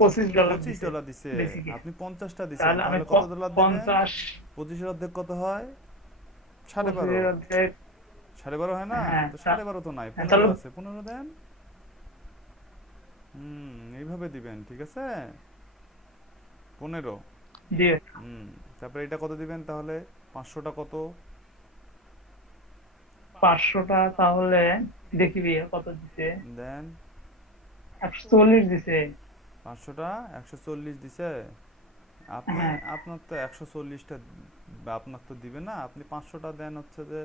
$25 $25 দিছে, বেসিকে। আপনি 50টা দিছেন, তাহলে আমি তাহলে কত ডলার দিবেন? 50 25 অর্ধেক কত হয়? 12.5 অর্ধেক 12.5 হয় না? হ্যাঁ, তো 12.5 তো নাই, হ্যাঁ, 15 তাহলে- আছে, 15 দেন। এইভাবে দিবেন, ঠিক আছে? 15। জি তারপরে এটা কত দিবেন তাহলে? 500টা কত? 500টা তাহলে দেখি ভাইয়া কত দিছে। দেন 140 দিছে। 500টা 140 দিছে। আপনি হ্যাঁ। আপনার তো 140টা আপনার তো দিবে না, আপনি 500টা দেন হচ্ছে যে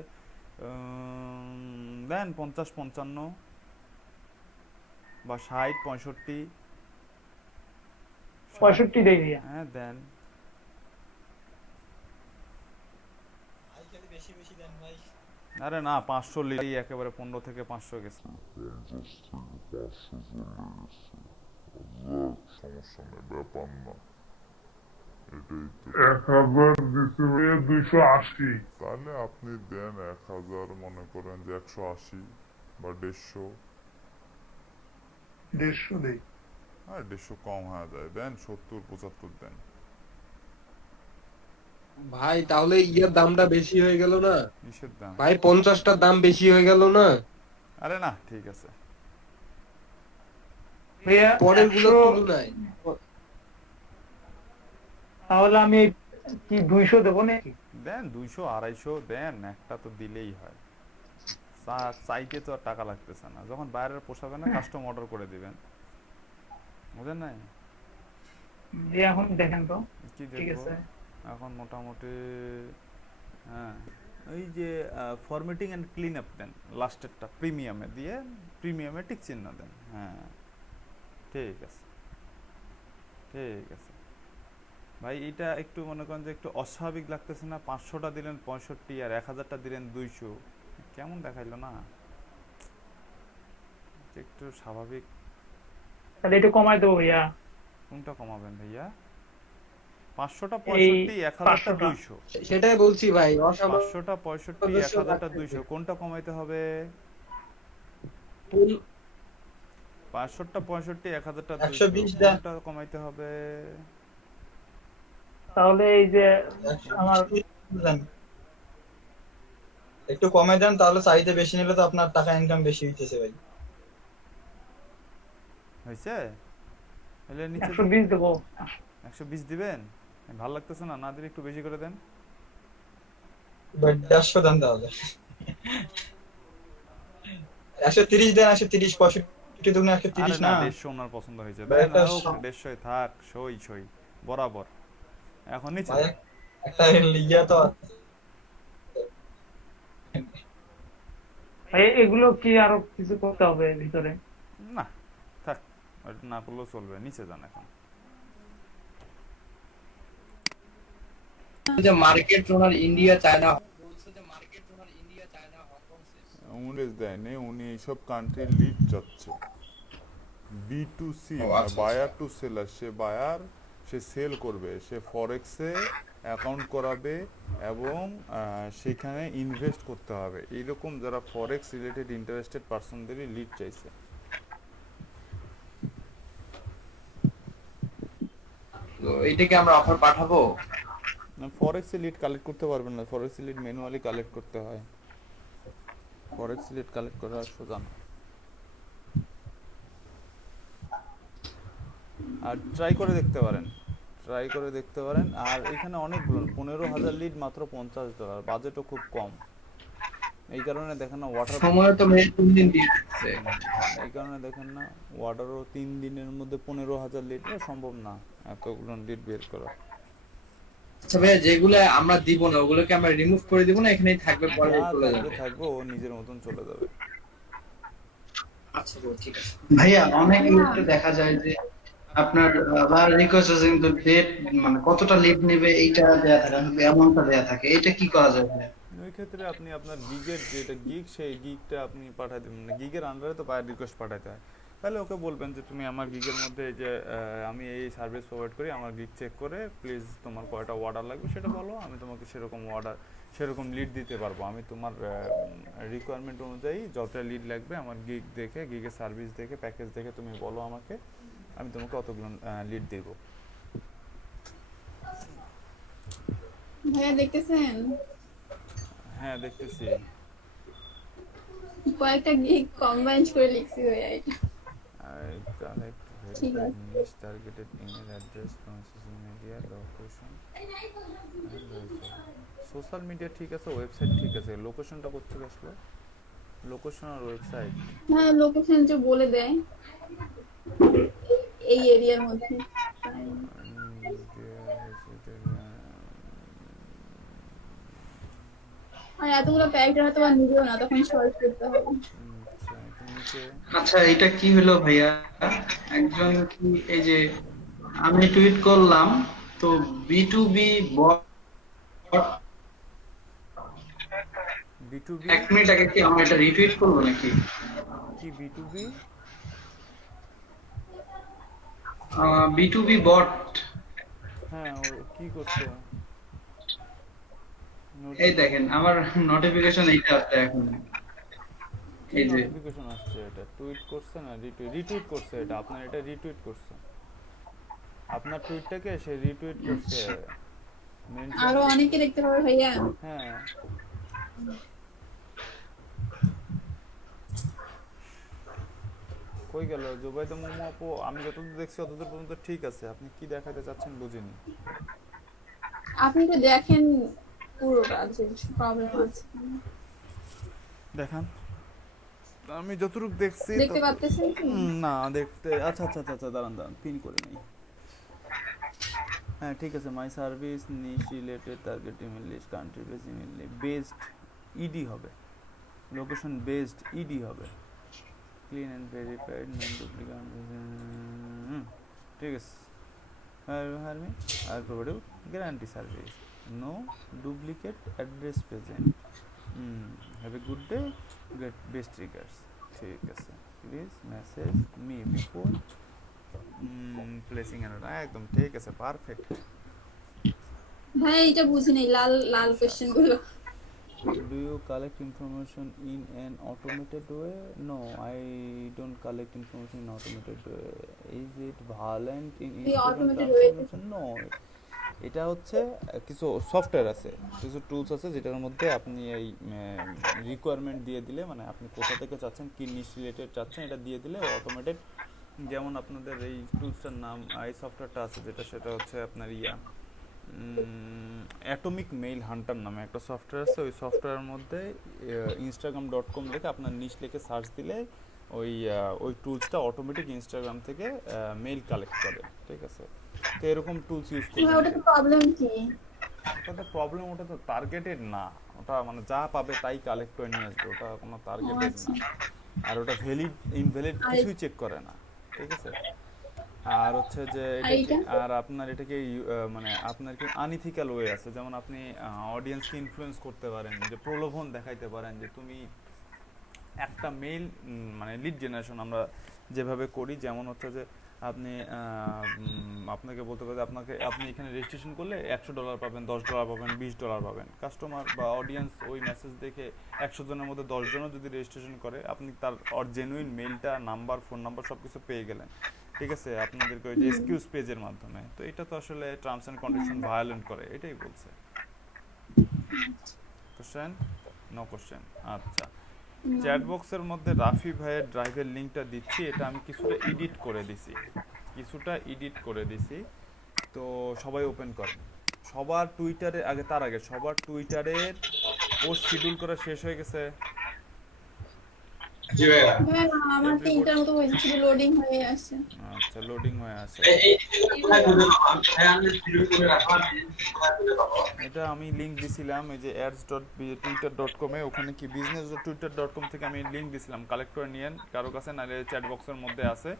দেন 50 55 বা 60 65। 65 দেই ভাইয়া। হ্যাঁ দেন। ভাই খালি বেশি বেশি দেন ভাই। আরে না, 500 লিটারই একেবারে 15 থেকে 500 গেছে। সমস্যা নেই, ব্যাপার না, এটাই তো। 1000 দিছে 280, তাহলে আপনি দেন 1000, মনে করেন যে 180 বা 150। 150 দেই। হ্যাঁ 150 কম হয়ে যায়, দেন 70 75 দেন। ভাই তাহলে ইয়ার দামটা বেশি হয়ে গেল না নিষেধ দাম। ভাই? 50টার দাম বেশি হয়ে গেল না? আরে না, ঠিক আছে। ভাইয়া পরের গুলোর 100 তুলনায় তাহলে আমি কি 200 দেবো নাকি? দেন 200 250 দেন, একটা তো দিলেই হয়। চাইতে তো আর টাকা লাগতেছে না, যখন বাইরের পোষাবে না কাস্টম অর্ডার করে দিবেন, বুঝেন নাই? জি এখন দেখেন তো। কি ঠিক দেখবো আছে। এখন মোটামুটি? হ্যাঁ, ওই যে ফরম্যাটিং এন্ড ক্লিন আপ দেন, লাস্টেরটা প্রিমিয়ামে দিয়ে, প্রিমিয়ামে টিক চিহ্ন দেন। হ্যাঁ ঠিক আছে, ঠিক আছে ভাই। এটা একটু মনে করেন যে একটু অস্বাভাবিক লাগতেছে না? 500টা দিলেন 65 আর 1000টা দিলেন 200, কেমন দেখাইলো না? একটু স্বাভাবিক। তাহলে একটু কমাই দেবো ভাইয়া। কোনটা কমাবেন ভাইয়া? 500টা এই 65, 1000টা 500টা। 200। সেটাই বলছি ভাই, অসামান্য 500টা 65, 1000টা 200, কোনটা কমাইতে হবে? 500টা 65, 1000টা 120 200, দেন। কোনটা কমাইতে হবে? তাহলে এই যে আমার 120 দেন। একটু কমে দেন, তাহলে চাইতে বেশি নিলে তো আপনার টাকা ইনকাম বেশি হইতেছে ভাই। হয়েছে? তাহলে নিচে 120 দেবো। 120 দিবেন? ভালো লাগতেছে না? না দিলে একটু বেশি করে দেন। ভাই 150 দেন তাহলে। 130 দেন, 130 65 দুগুণে আরে 130 না, না। 150 ওনার পছন্দ হয়েছে। ভাই দেন, একটা হোক 150 থাক, সই সই বরাবর। এখন নিচে ভাই দেন। একটা লিগা তো ভাই এগুলো কি আরো কিছু করতে হবে ভিতরে? না থাক, ওটা না করলেও চলবে, নিচে যান এখন। যে মার্কেট ওনার ইন্ডিয়া চায়না উনি দেয়নি, উনি এইসব কান্ট্রির লিড চাচ্ছে। B2C, buyer to seller. সে বায়ার, সে সেল করবে, সে ফরেক্সে অ্যাকাউন্ট করাবে এবং সেখানে ইনভেস্ট করতে হবে। এইরকম যারা ফরেক্স রিলেটেড ইন্টারেস্টেড পার্সনদেরই লিড চাইছে। তো এইটাকে আমরা অফার পাঠাবো? ফরেক্সে লিড কালেক্ট করতে পারবেন না, ফরেক্সে লিড ম্যানুয়ালি কালেক্ট করতে হয়। ফরেক্স লিড কালেক্ট করা সোজা না। আর ট্রাই করে দেখতে পারেন, ট্রাই করে দেখতে পারেন। আর এখানে অনেকগুলো 15,000 লিড মাত্র $50, বাজেটও খুব কম। এই কারণে দেখেন না ওয়াটার সময় তো ভাই 3 দিন দিয়ে দিচ্ছে। এই কারণে দেখেন না ওয়াটারও 3 দিনের মধ্যে 15,000 লিটার সম্ভব না এতগুলো লিট বের করা। আচ্ছা ভাইয়া, যেগুলো আমরা দিব না ওগুলোকে আমরা রিমুভ করে দিব না, এখানেই থাকবে, পরে যা চলে থাকবে যাবে? থাকবে, ও নিজের মতন চলে যাবে। আচ্ছা bro, ঠিক আছে। ভাইয়া অনেক ক্ষেত্রে দেখা যায় যে আপনার রিকোয়েস্ট আছে কিন্তু ডেট মানে কতটা লিভ নেবে এইটা দেয়া থাকে, অ্যামাউন্টটা দেয়া থাকে, এটা কি করা যায় ভাইয়া? ওই ক্ষেত্রে আপনি আপনার গিগের যেটা গিগ সেই গিগটা আপনি পাঠাতে মানে গিগের আন্ডারে তো বায়ার রিকোয়েস্ট পাঠাতে হয়। তাহলে ওকে বলবেন যে তুমি আমার গিগের মধ্যে এই যে আমি এই সার্ভিস প্রোভাইড করি, আমার গিগ চেক করে প্লিজ তোমার কয়টা অর্ডার লাগবে সেটা বলো, আমি তোমাকে সেরকম লিড দিতে পারবো। আমি তোমার রিকোয়ারমেন্ট অনুযায়ী যতটা লিড লাগবে আমার গিগ দেখে, গিগের সার্ভিস দেখে, প্যাকেজ দেখে তুমি বলো আমাকে, আমি তোমাকে অতগুলো লিড দেব। ভাইয়া দেখতেছেন হ্যাঁ দেখতেছি। কয়েকটা গিগ কম্বাইন করে লিখছি ভাইয়া এটা। I collect ঠিক verified আছে। niche targeted email address from social media location social media ঠিক আছে, ওয়েবসাইট ঠিক আছে, লোকেশনটা কোথেকে আসলো? লোকেশন আর ওয়েবসাইট হ্যাঁ লোকেশন যে বলে দেয় এই এরিয়ার মধ্যে। আর এতগুলো প্যাকেট হয়তো বা নিবেও না, তখন শর্ট করতে হবে। আচ্ছা এটা কি হলো ভাইয়া, একজন কি এই যে আমি টুইট করলাম তো B2B বট B2B 1 মিনিট আগে কি আমার এটা রিটুইট করলো নাকি? কি B2B? B2B বট হ্যাঁ ও কি করছে? এই দেখেন আমার নোটিফিকেশন এইটা আসছে এখন, এই যে নোটিফিকেশন আসছে, এটা টুইট করছে না রিটুইট করছে, এটা আপনার এটা রিটুইট করছে, আপনার টুইটটাকে সে রিটুইট করছে। আরো অনেকে দেখতে পাবে ভাইয়া। হ্যাঁ কই গেল জুবাইদা মোমো আপু? আমি যতদূর দেখছি ততদূর পর্যন্ত ঠিক আছে, আপনি কি দেখাতে চাচ্ছেন বুঝিনি। আপনি তো দেখেন পুরোটা যে প্রবলেম আছে দেখান। আমি যতটুকু দেখছি দেখতে পাচ্ছেন কি? না দেখতে, আচ্ছা আচ্ছা আচ্ছা দাঁড়ান পিন করে নেই। হ্যাঁ ঠিক আছে, my service niche related target email list country base email based ID হবে, লোকেশন বেসড ইডি হবে, clean and verified non duplicate. ঠিক আছে, হারমি আর provide guarantee service, no duplicate address present, have a good day, get best regards. ঠিক আছে, please message me before placing an order. একদম ঠিক আছে, পারফেক্ট। ভাই এটা বুঝি নাই, লাল লাল কোশ্চেন গুলো। Do you collect information in an automated way? No, I don't collect information in automated way. Is it violent in automated way? transformation? No. এটা হচ্ছে কিছু সফটওয়্যার আছে, কিছু টুলস আছে যেটার মধ্যে আপনি এই রিকোয়ারমেন্ট দিয়ে দিলে, মানে আপনি কোথা থেকে চাচ্ছেন, কি নিশ রিলেটেড চাচ্ছেন, এটা দিয়ে দিলে অটোমেটেড। যেমন আপনাদের এই টুলসটার নাম, এই সফটওয়্যারটা আছে যেটা, সেটা হচ্ছে আপনার অ্যাটমিক মেইল হান্টার নামে একটা সফটওয়্যার আছে। ওই সফটওয়্যারের মধ্যে instagram.com লিখে আপনার নিশ লিখে সার্চ দিলে ওই টুলসটা অটোমেটিক ইনস্টাগ্রাম থেকে মেইল কালেক্ট করে। ঠিক আছে, তো এরকম টুলস ইউজ করবেন। ওটা তো প্রবলেম কি? ওটা প্রবলেম, ওটা তো টার্গেটেড না, ওটা মানে যা পাবে তাই কালেক্ট করে নিয়ে আসবে, ওটা কোনো টার্গেটেড না। আর ওটা ভ্যালিড ইনভ্যালিড কিছুই চেক করে না। ঠিক আছে, আর হচ্ছে যে আর আপনার এটাকে মানে আপনার কি আনইথিক্যাল ওয়ে আছে, যেমন আপনি অডিয়েন্সকে ইনফ্লুয়েন্স করতে পারেন, যে প্রলোভন দেখাইতে পারেন যে তুমি একটা মেইল মানে লিড জেনারেশন আমরা যেভাবে করি, যেমন হচ্ছে যে আপনি আপনাকে বলতে পারেন আপনি এখানে রেজিস্ট্রেশন করলে $100 পাবেন, $10 পাবেন, $20 পাবেন। কাস্টমার বা অডিয়েন্স ওই মেসেজ দেখে 100 জনের মধ্যে 10 জনও যদি রেজিস্ট্রেশন করে, আপনি তার জেনুইন মেইলটা, নাম্বার, ফোন নাম্বার সব কিছু পেয়ে গেলেন। ঠিক আছে, আপনাদেরকে ওই যে এক্সকিউজ পেজের মাধ্যমে। তো এটা তো আসলে টার্মস এন্ড কন্ডিশন ভায়োলেন্ট করে, এটাই বলছে। কোশ্চেন? No question. আচ্ছা, চ্যাট বক্সের মধ্যে রাফি ভাইয়ের ড্রাইভের লিংকটা দিচ্ছি, এটা আমি কিছুটা এডিট করে দিছি, তো সবাই ওপেন করেন। সবার টুইটারে আগে, তার আগে সবার টুইটারের পোস্ট শিডিউল করা শেষ হয়ে গেছে? জি ভাইয়া। হ্যাঁ আমার 3টার মতো হয়েছে, শুধু লোডিং হয়ে আসছে। আচ্ছা, লোডিং হয়ে আছে। এটা আমি লিংক দিছিলাম এই যে ads.twitter.com এ, ওখানে কি business.twitter.com থেকে আমি লিংক দিছিলাম, কালেক্ট করে নিয়েন কারো কাছে, নাহলে চ্যাট বক্সের মধ্যে আছে,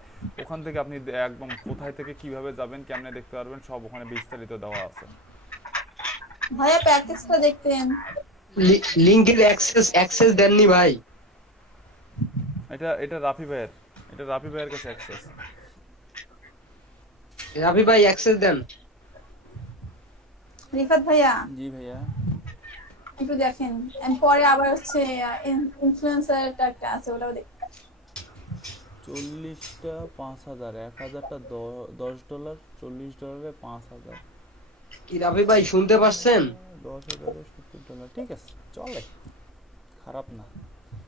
ওখান থেকে আপনি একদম কোথায় থেকে কিভাবে যাবেন, কেমনে দেখতে পারবেন, সব ওখানে বিস্তারিত দেওয়া আছে। ভাইয়া প্র্যাকটিসটা দেখতেন। লিংকের অ্যাক্সেস দেননি ভাই? এটা রাফি ভাইয়ের কাছে অ্যাক্সেস। রাফি ভাই অ্যাক্সেস দেন। রিফাত ভাইয়া জি ভাইয়া। একটু দেখেন, এন্ড পরে আবার হচ্ছে ইনফ্লুয়েন্সারটা একটা আছে, ওটাও দেখ। 40টা 5000, 1000টা $10, $40 5000, কি রাফি ভাই শুনতে পাচ্ছেন? $10,000 $70, ঠিক আছে, চলে, খারাপ না,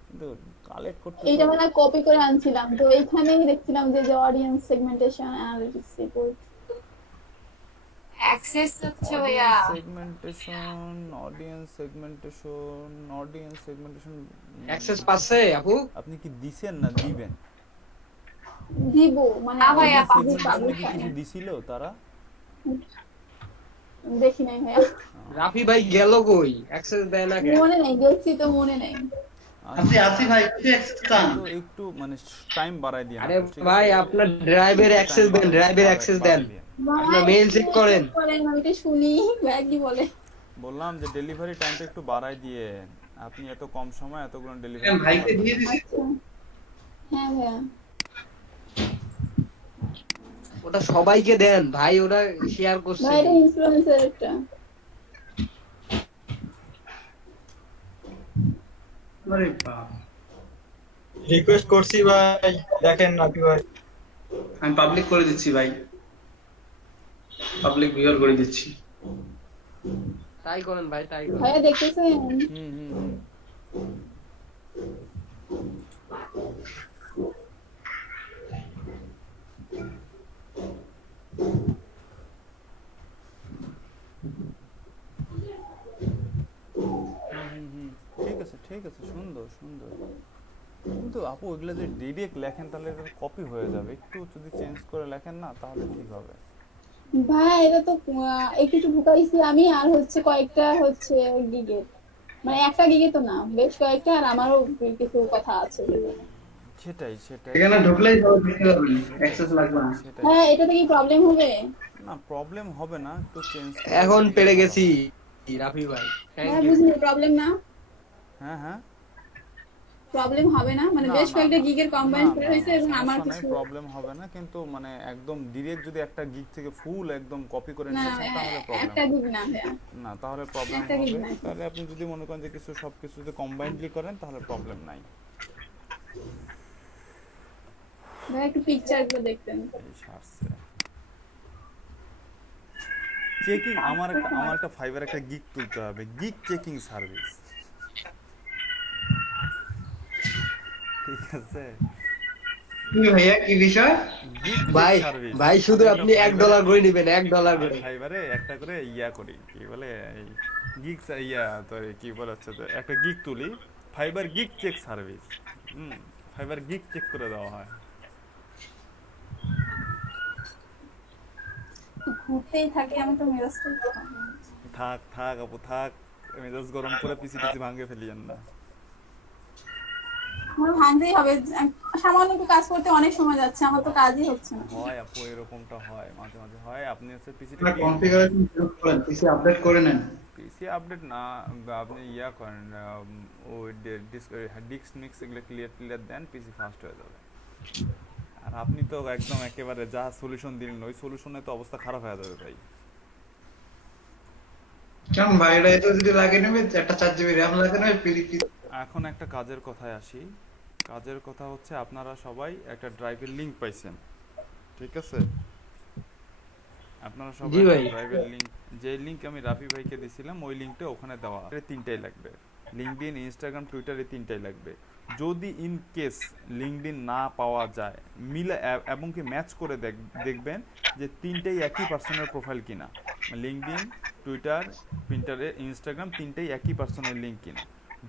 কিন্তু কালেক্ট করতে এইটা মানে কপি করে আনছিলাম, তো এইখানেই দেখছিলাম যে audience segmentation analytics report access হচ্ছে ভাইয়া অডিয়েন্স সেগমেন্টেশন অ্যাক্সেস পাচ্ছে আপু? আপনি কি দিছেন না দিবেন? দিব মানে ভাইয়া কিছু দিছিল তারা? দেখি নাই ভাইয়া, রাফি ভাই গেল কই? অ্যাক্সেস দেয় না কেন? মনে নাই, দেখছি তো মনে নাই। আসি ভাই কি অ্যাক্সেস চান? তো একটু মানে টাইম বাড়াই দিন। আরে ভাই আপনার ড্রাইভের অ্যাক্সেস দেন, ড্রাইভের অ্যাক্সেস দেন, আপনার মেইল চেক করেন। আমি এটা শুনি ভাই কি বলে। বললাম যে ডেলিভারি টাইমটা একটু বাড়াই দিয়ে, আপনি এত কম সময় এতগুলো ডেলিভারি ভাইকে দিয়ে দিছি। হ্যাঁ ভাইয়া ওটা সবাইকে দেন ভাই, ওটা শেয়ার করছে। ভাই এটা ইনফ্লুয়েন্সার একটা। আরে বাপ, রিকোয়েস্ট করছি ভাই, দেখেন নাকি ভাই। আমি পাবলিক করে দিচ্ছি ভাই, পাবলিক ভিউয়ার করে দিচ্ছি। তাই করেন ভাই, তাই করেন। ভাইয়া দেখতেছেন? ঠিক আছে, সুন্দর। কিন্তু আপু ওইগুলো যদি ডিরেক্ট লেখেন তাহলে এটা কপি হয়ে যাবে, একটু যদি চেঞ্জ করে লেখেন না তাহলে ঠিক হবে। ভাই এটা তো একটু ঢুকাইছি আমি, আর হচ্ছে কয়েকটা হচ্ছে গিগে, মানে একটা গিগে তো না, বেশ কয়েকটা, আর আমারও কিছু কথা আছে। সেটাই এখানে ঢুকলেই সব দেখতে পাবেন, অ্যাক্সেস লাগবে না। হ্যাঁ এটাতে কি প্রবলেম হবে? না প্রবলেম হবে না, একটু চেঞ্জ এখন পেরে গেছি রাফি ভাই। হ্যাঁ বুঝলি প্রবলেম না, হ্যাঁ প্রবলেম হবে না, মানে বেশ কয়েকটা গিগের কম্বাইন করে হয়েছে এবং আমার কিছু প্রবলেম হবে না, কিন্তু মানে একদম ডাইরেক্ট যদি একটা গিগ থেকে ফুল একদম কপি করে না নিয়েছেন তাহলে প্রবলেম একটা গিগ না ভাইয়া, না, তাহলে প্রবলেম একটা gig হবে। নাই। তাহলে আপনি যদি মনে করেন যে সবকিছু যদি কম্বাইন্ডলি করেন তাহলে প্রবলেম নাই। ভাই একটু পিকচারগুলো দেখতেন। চেকিং আমার একটা ফাইবার একটা গিগ তুলতে হবে, গিগ চেকিং সার্ভিস, ঠিক আছে? কি ভাইয়া কি বিষয়? ভাই ভাই শুধু আপনি $1 করে নেবেন, $1 করে। ফাইবারে একটা করে ইয়া করি, কি বলে এই গিগ তো কি বলে হচ্ছে তো একটা গিগ তুলি, Fiverr gig check service. Fiverr gig check করে দেওয়া হয়। ঘুরতেই থাকে, আমি তো মেজাজটা থাক আপু থাক, মেজাজ গরম করে পিছি ভাঙে ফেলিয়েন না। আমার ভাঙতেই হবে, সামান্য একটু কাজ করতে অনেক সময় যাচ্ছে, আমার তো কাজই হচ্ছে না। হয় আপু এরকমটা হয়, মাঝে মাঝে হয়। আপনি হচ্ছে পিসিটা কনফিগারেশন চেঞ্জ করেন, পিসি আপডেট করে নেন। পিসি আপডেট না, আপনি ইয়া করেন, ওই ডিস্ক মিক্স এগুলো ক্লিয়ার দেন, পিসি ফাস্ট হয়ে যাবে। আর আপনি তো একদম একেবারে যা সলিউশন দিলেন ওই সলিউশনে তো অবস্থা খারাপ হয়ে যাবে ভাই। কেমন ভাই, এটা এত যদি লাগে নেবে, একটা 4 GB RAM লাগে নেবে পিসি। এখন একটা কাজের কথায় আসি। কাজের কথা হচ্ছে আপনারা সবাই একটা ড্রাইভের লিংক পাইছেন, ঠিক আছে? আপনারা সবাই ড্রাইভের লিংক, যে লিংক আমি রাফি ভাইকে দিয়েছিলাম ওই লিংকটা ওখানে দেওয়া, এর 3টাই লাগবে, লিঙ্কডইন, ইনস্টাগ্রাম, টুইটার, এই 3টাই লাগবে। যদি ইন কেস লিঙ্কডইন না পাওয়া যায়, মিলে এবং কি ম্যাচ করে দেখবেন যে 3টাই একই পার্সনের প্রোফাইল কিনা, লিঙ্কডইন, টুইটার, প্রিন্টারে, ইনস্টাগ্রাম তিনটেই একই পার্সনের লিঙ্ক কিনা।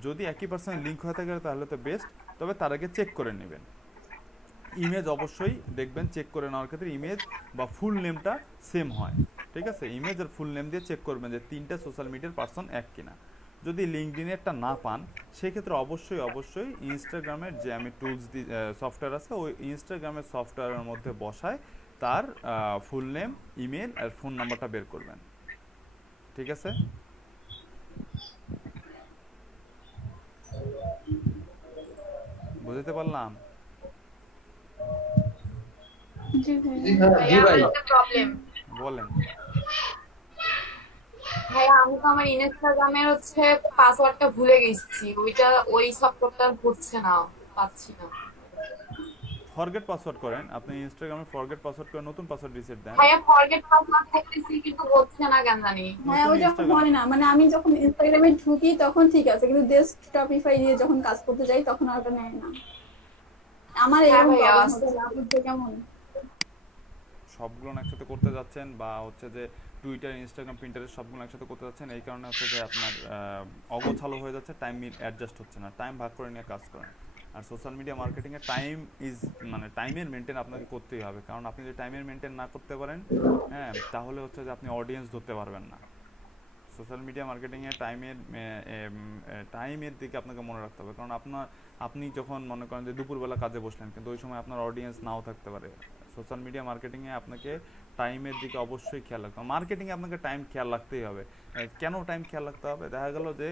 যদি একই পার্সনের লিঙ্ক হয়ে থাকে তাহলে তো বেস্ট, তবে তার আগে চেক করে নেবেন। ইমেজ অবশ্যই দেখবেন, চেক করে নেওয়ার ক্ষেত্রে ইমেজ বা ফুল নেমটা সেম হয়, ঠিক আছে? ইমেজ আর ফুল নেম দিয়ে চেক করবেন যে তিনটা সোশ্যাল মিডিয়ার পার্সন এক কিনা। যদি লিঙ্কডইনেরটা না পান সেক্ষেত্রে অবশ্যই ইনস্টাগ্রামের যে আমি টুলস সফটওয়্যার আছে ওই ইনস্টাগ্রামের সফটওয়্যারের মধ্যে বসায় তার ফুল নেম, ইমেল আর ফোন নাম্বারটা বের করবেন, ঠিক আছে? বুঝতে পারলাম? জি ভাই। জি ভাই, জি ভাইয়া ভাই। আমার একটা প্রবলেম। বলেন। ভাইয়া আমি তো আমার ইনস্টাগ্রামের হচ্ছে পাসওয়ার্ডটা ভুলে গেছি, ওই সফটওয়্যারটা হচ্ছে না, পাচ্ছি না। ফরগেট পাসওয়ার্ড করেন, আপনি ইনস্টাগ্রামে ফরগেট পাসওয়ার্ড করে নতুন পাসওয়ার্ড রিসেট দেন। ভাইয়া ফরগেট পাসওয়ার্ড করতেছি কিন্তু হচ্ছে না কেন জানি। হ্যাঁ ওই যখন হয় না, মানে আমি যখন ইনস্টাগ্রামে ঢুকি তখন ঠিক আছে, কিন্তু ডেস্কটপিফাই দিয়ে যখন কাজ করতে যাই তখন আর ওটা নেয় না। আমার হ্যাঁ এরকম ভাইয়া, প্রবলেম হচ্ছে, আপনাদের কেমন? সবগুলো একসাথে করতে যাচ্ছেন বা হচ্ছে যে টুইটার, ইনস্টাগ্রাম, প্রিন্টারের সবগুলো একসাথে করতে যাচ্ছেন, এই কারণে হচ্ছে যে আপনার অগোছালো হয়ে যাচ্ছে, টাইম অ্যাডজাস্ট হচ্ছে না। টাইম ভাগ করে নিয়ে কাজ করেন। আর সোশ্যাল মিডিয়া মার্কেটিংয়ে টাইম মানে টাইমের মেনটেন আপনাকে করতেই হবে, কারণ আপনি যদি টাইমের মেনটেন না করতে পারেন, হ্যাঁ, তাহলে হচ্ছে যে আপনি অডিয়েন্স ধরতে পারবেন না। সোশ্যাল মিডিয়া মার্কেটিংয়ে টাইমের দিকে আপনাকে মনে রাখতে হবে, কারণ আপনি যখন মনে করেন যে দুপুরবেলা কাজে বসলেন কিন্তু ওই সময় আপনার অডিয়েন্স নাও থাকতে পারে। সোশ্যাল মিডিয়া মার্কেটিংয়ে আপনাকে টাইমের দিকে অবশ্যই খেয়াল রাখতে হবে। মার্কেটিংয়ে আপনাকে টাইম খেয়াল রাখতেই হবে। কেন টাইম খেয়াল রাখতে হবে? দেখা গেল যে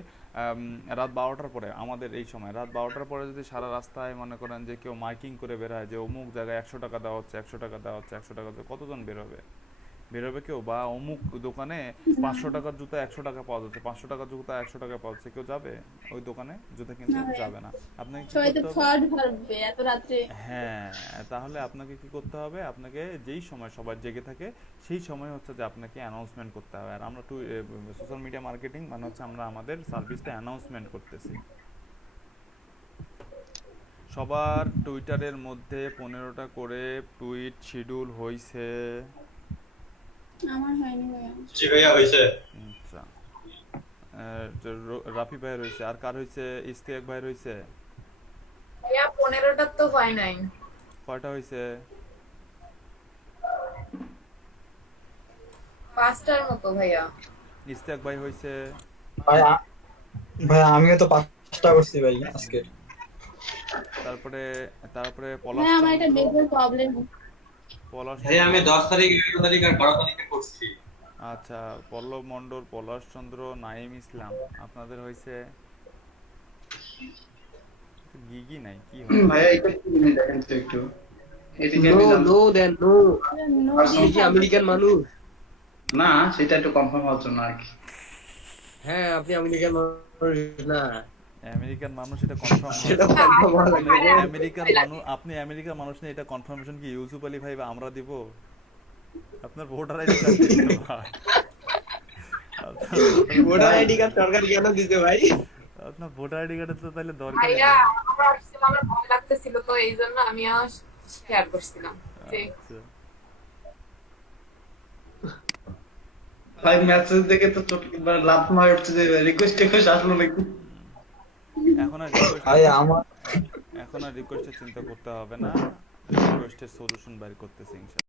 রাত 12টার পরে, আমাদের এই সময় রাত 12টার পরে যদি সারা রাস্তায় মনে করেন যে কেউ মাইকিং করে বের হয় যে অমুক জায়গায় 100 টাকা দেওয়া হচ্ছে, 100 টাকা দেওয়া হচ্ছে, 100 টাকা দেওয়া, কতজন বেরোবে কেউ? বা অমুক দোকানে 500 টাকার জুতা 100 টাকা পাওয়া যাচ্ছে, 500 টাকার জুতা 100 টাকা পাওয়া যাচ্ছে, কেউ যাবে ওই দোকানে জুতা কিনতে? যাবে না। আপনাকে কি সবাই তো করতে হবে? ফ্রড ভাববে এত রাত্রে। হ্যাঁ, তাহলে আপনাকে কি করতে হবে? আপনাকে যেই সময় সবাই জেগে থাকে সেই সময় হচ্ছে যে আপনাকে অ্যানাউন্সমেন্ট করতে হবে। আর আমরা সোশ্যাল মিডিয়া মার্কেটিং মানে হচ্ছে আমরা আমাদের সার্ভিসটা অ্যানাউন্সমেন্ট করতেছি। সবার টুইটারের মধ্যে 15টা করে টুইট শিডিউল হইছে? আমার হয়নি ভাইয়া। জি ভাইয়া হয়েছে। আচ্ছা, রাফি ভাইয়ের হয়েছে। আর কার হয়েছে? ইস্তিয়াক ভাইয়ের হয়েছে? ভাইয়া 15টা তো হয় নাই। কয়টা হয়েছে? 5টার মতো ভাইয়া। ইস্তিয়াক ভাই হয়েছে? ভাই আমিও তো 5টা করছি ভাই আজকে। তারপরে হ্যাঁ আমার একটা মেজর প্রবলেম। ভাই আমি 10 তারিখ, 11 তারিখ আর 12 তারিখে করছি। আচ্ছা, পল্লব মণ্ডল, পলাশ চন্দ্র, নাইম ইসলাম, আপনাদের হয়েছে? গিগি নাই কি ভাইয়া এটা কি জিনিস দেখেন তো একটু। এটা কি আমি জানি? নো কি আমেরিকান মানুষ? না, সেটা একটু কনফার্ম হওয়ার জন্য আর কি। হ্যাঁ আপনি আমেরিকান মানুষ না? আমেরিকান মানুষ এটা কনফার্ম সেটা confirm হওয়া লাগবে। আপনি আমেরিকার মানুষ না, এটা কনফার্মেশন কি ইউসুফ আলী ভাই বা আমরা দিব? আপনার ভোটার আইডি কার্ড দিতে ভাই। ভোটার আইডি কার্ড সরকার কেন দিতে ভাই? আপনার ভোটার আইডি কার্ডের তো তাহলে দরকার নেই। ভাইয়া আমার ভয় লাগতেছিল তো এই জন্য আমি শেয়ার করছিলাম। আচ্ছা, ভাই মেসেজ দেখে তো চোখ লাভ মার উঠছে যে রিকোয়েস্ট আসলো নাকি। এখন আর রিকোয়েস্টের চিন্তা করতে হবে না, রিকোয়েস্টের সলিউশন বের করতেছি ইনশাআল্লাহ।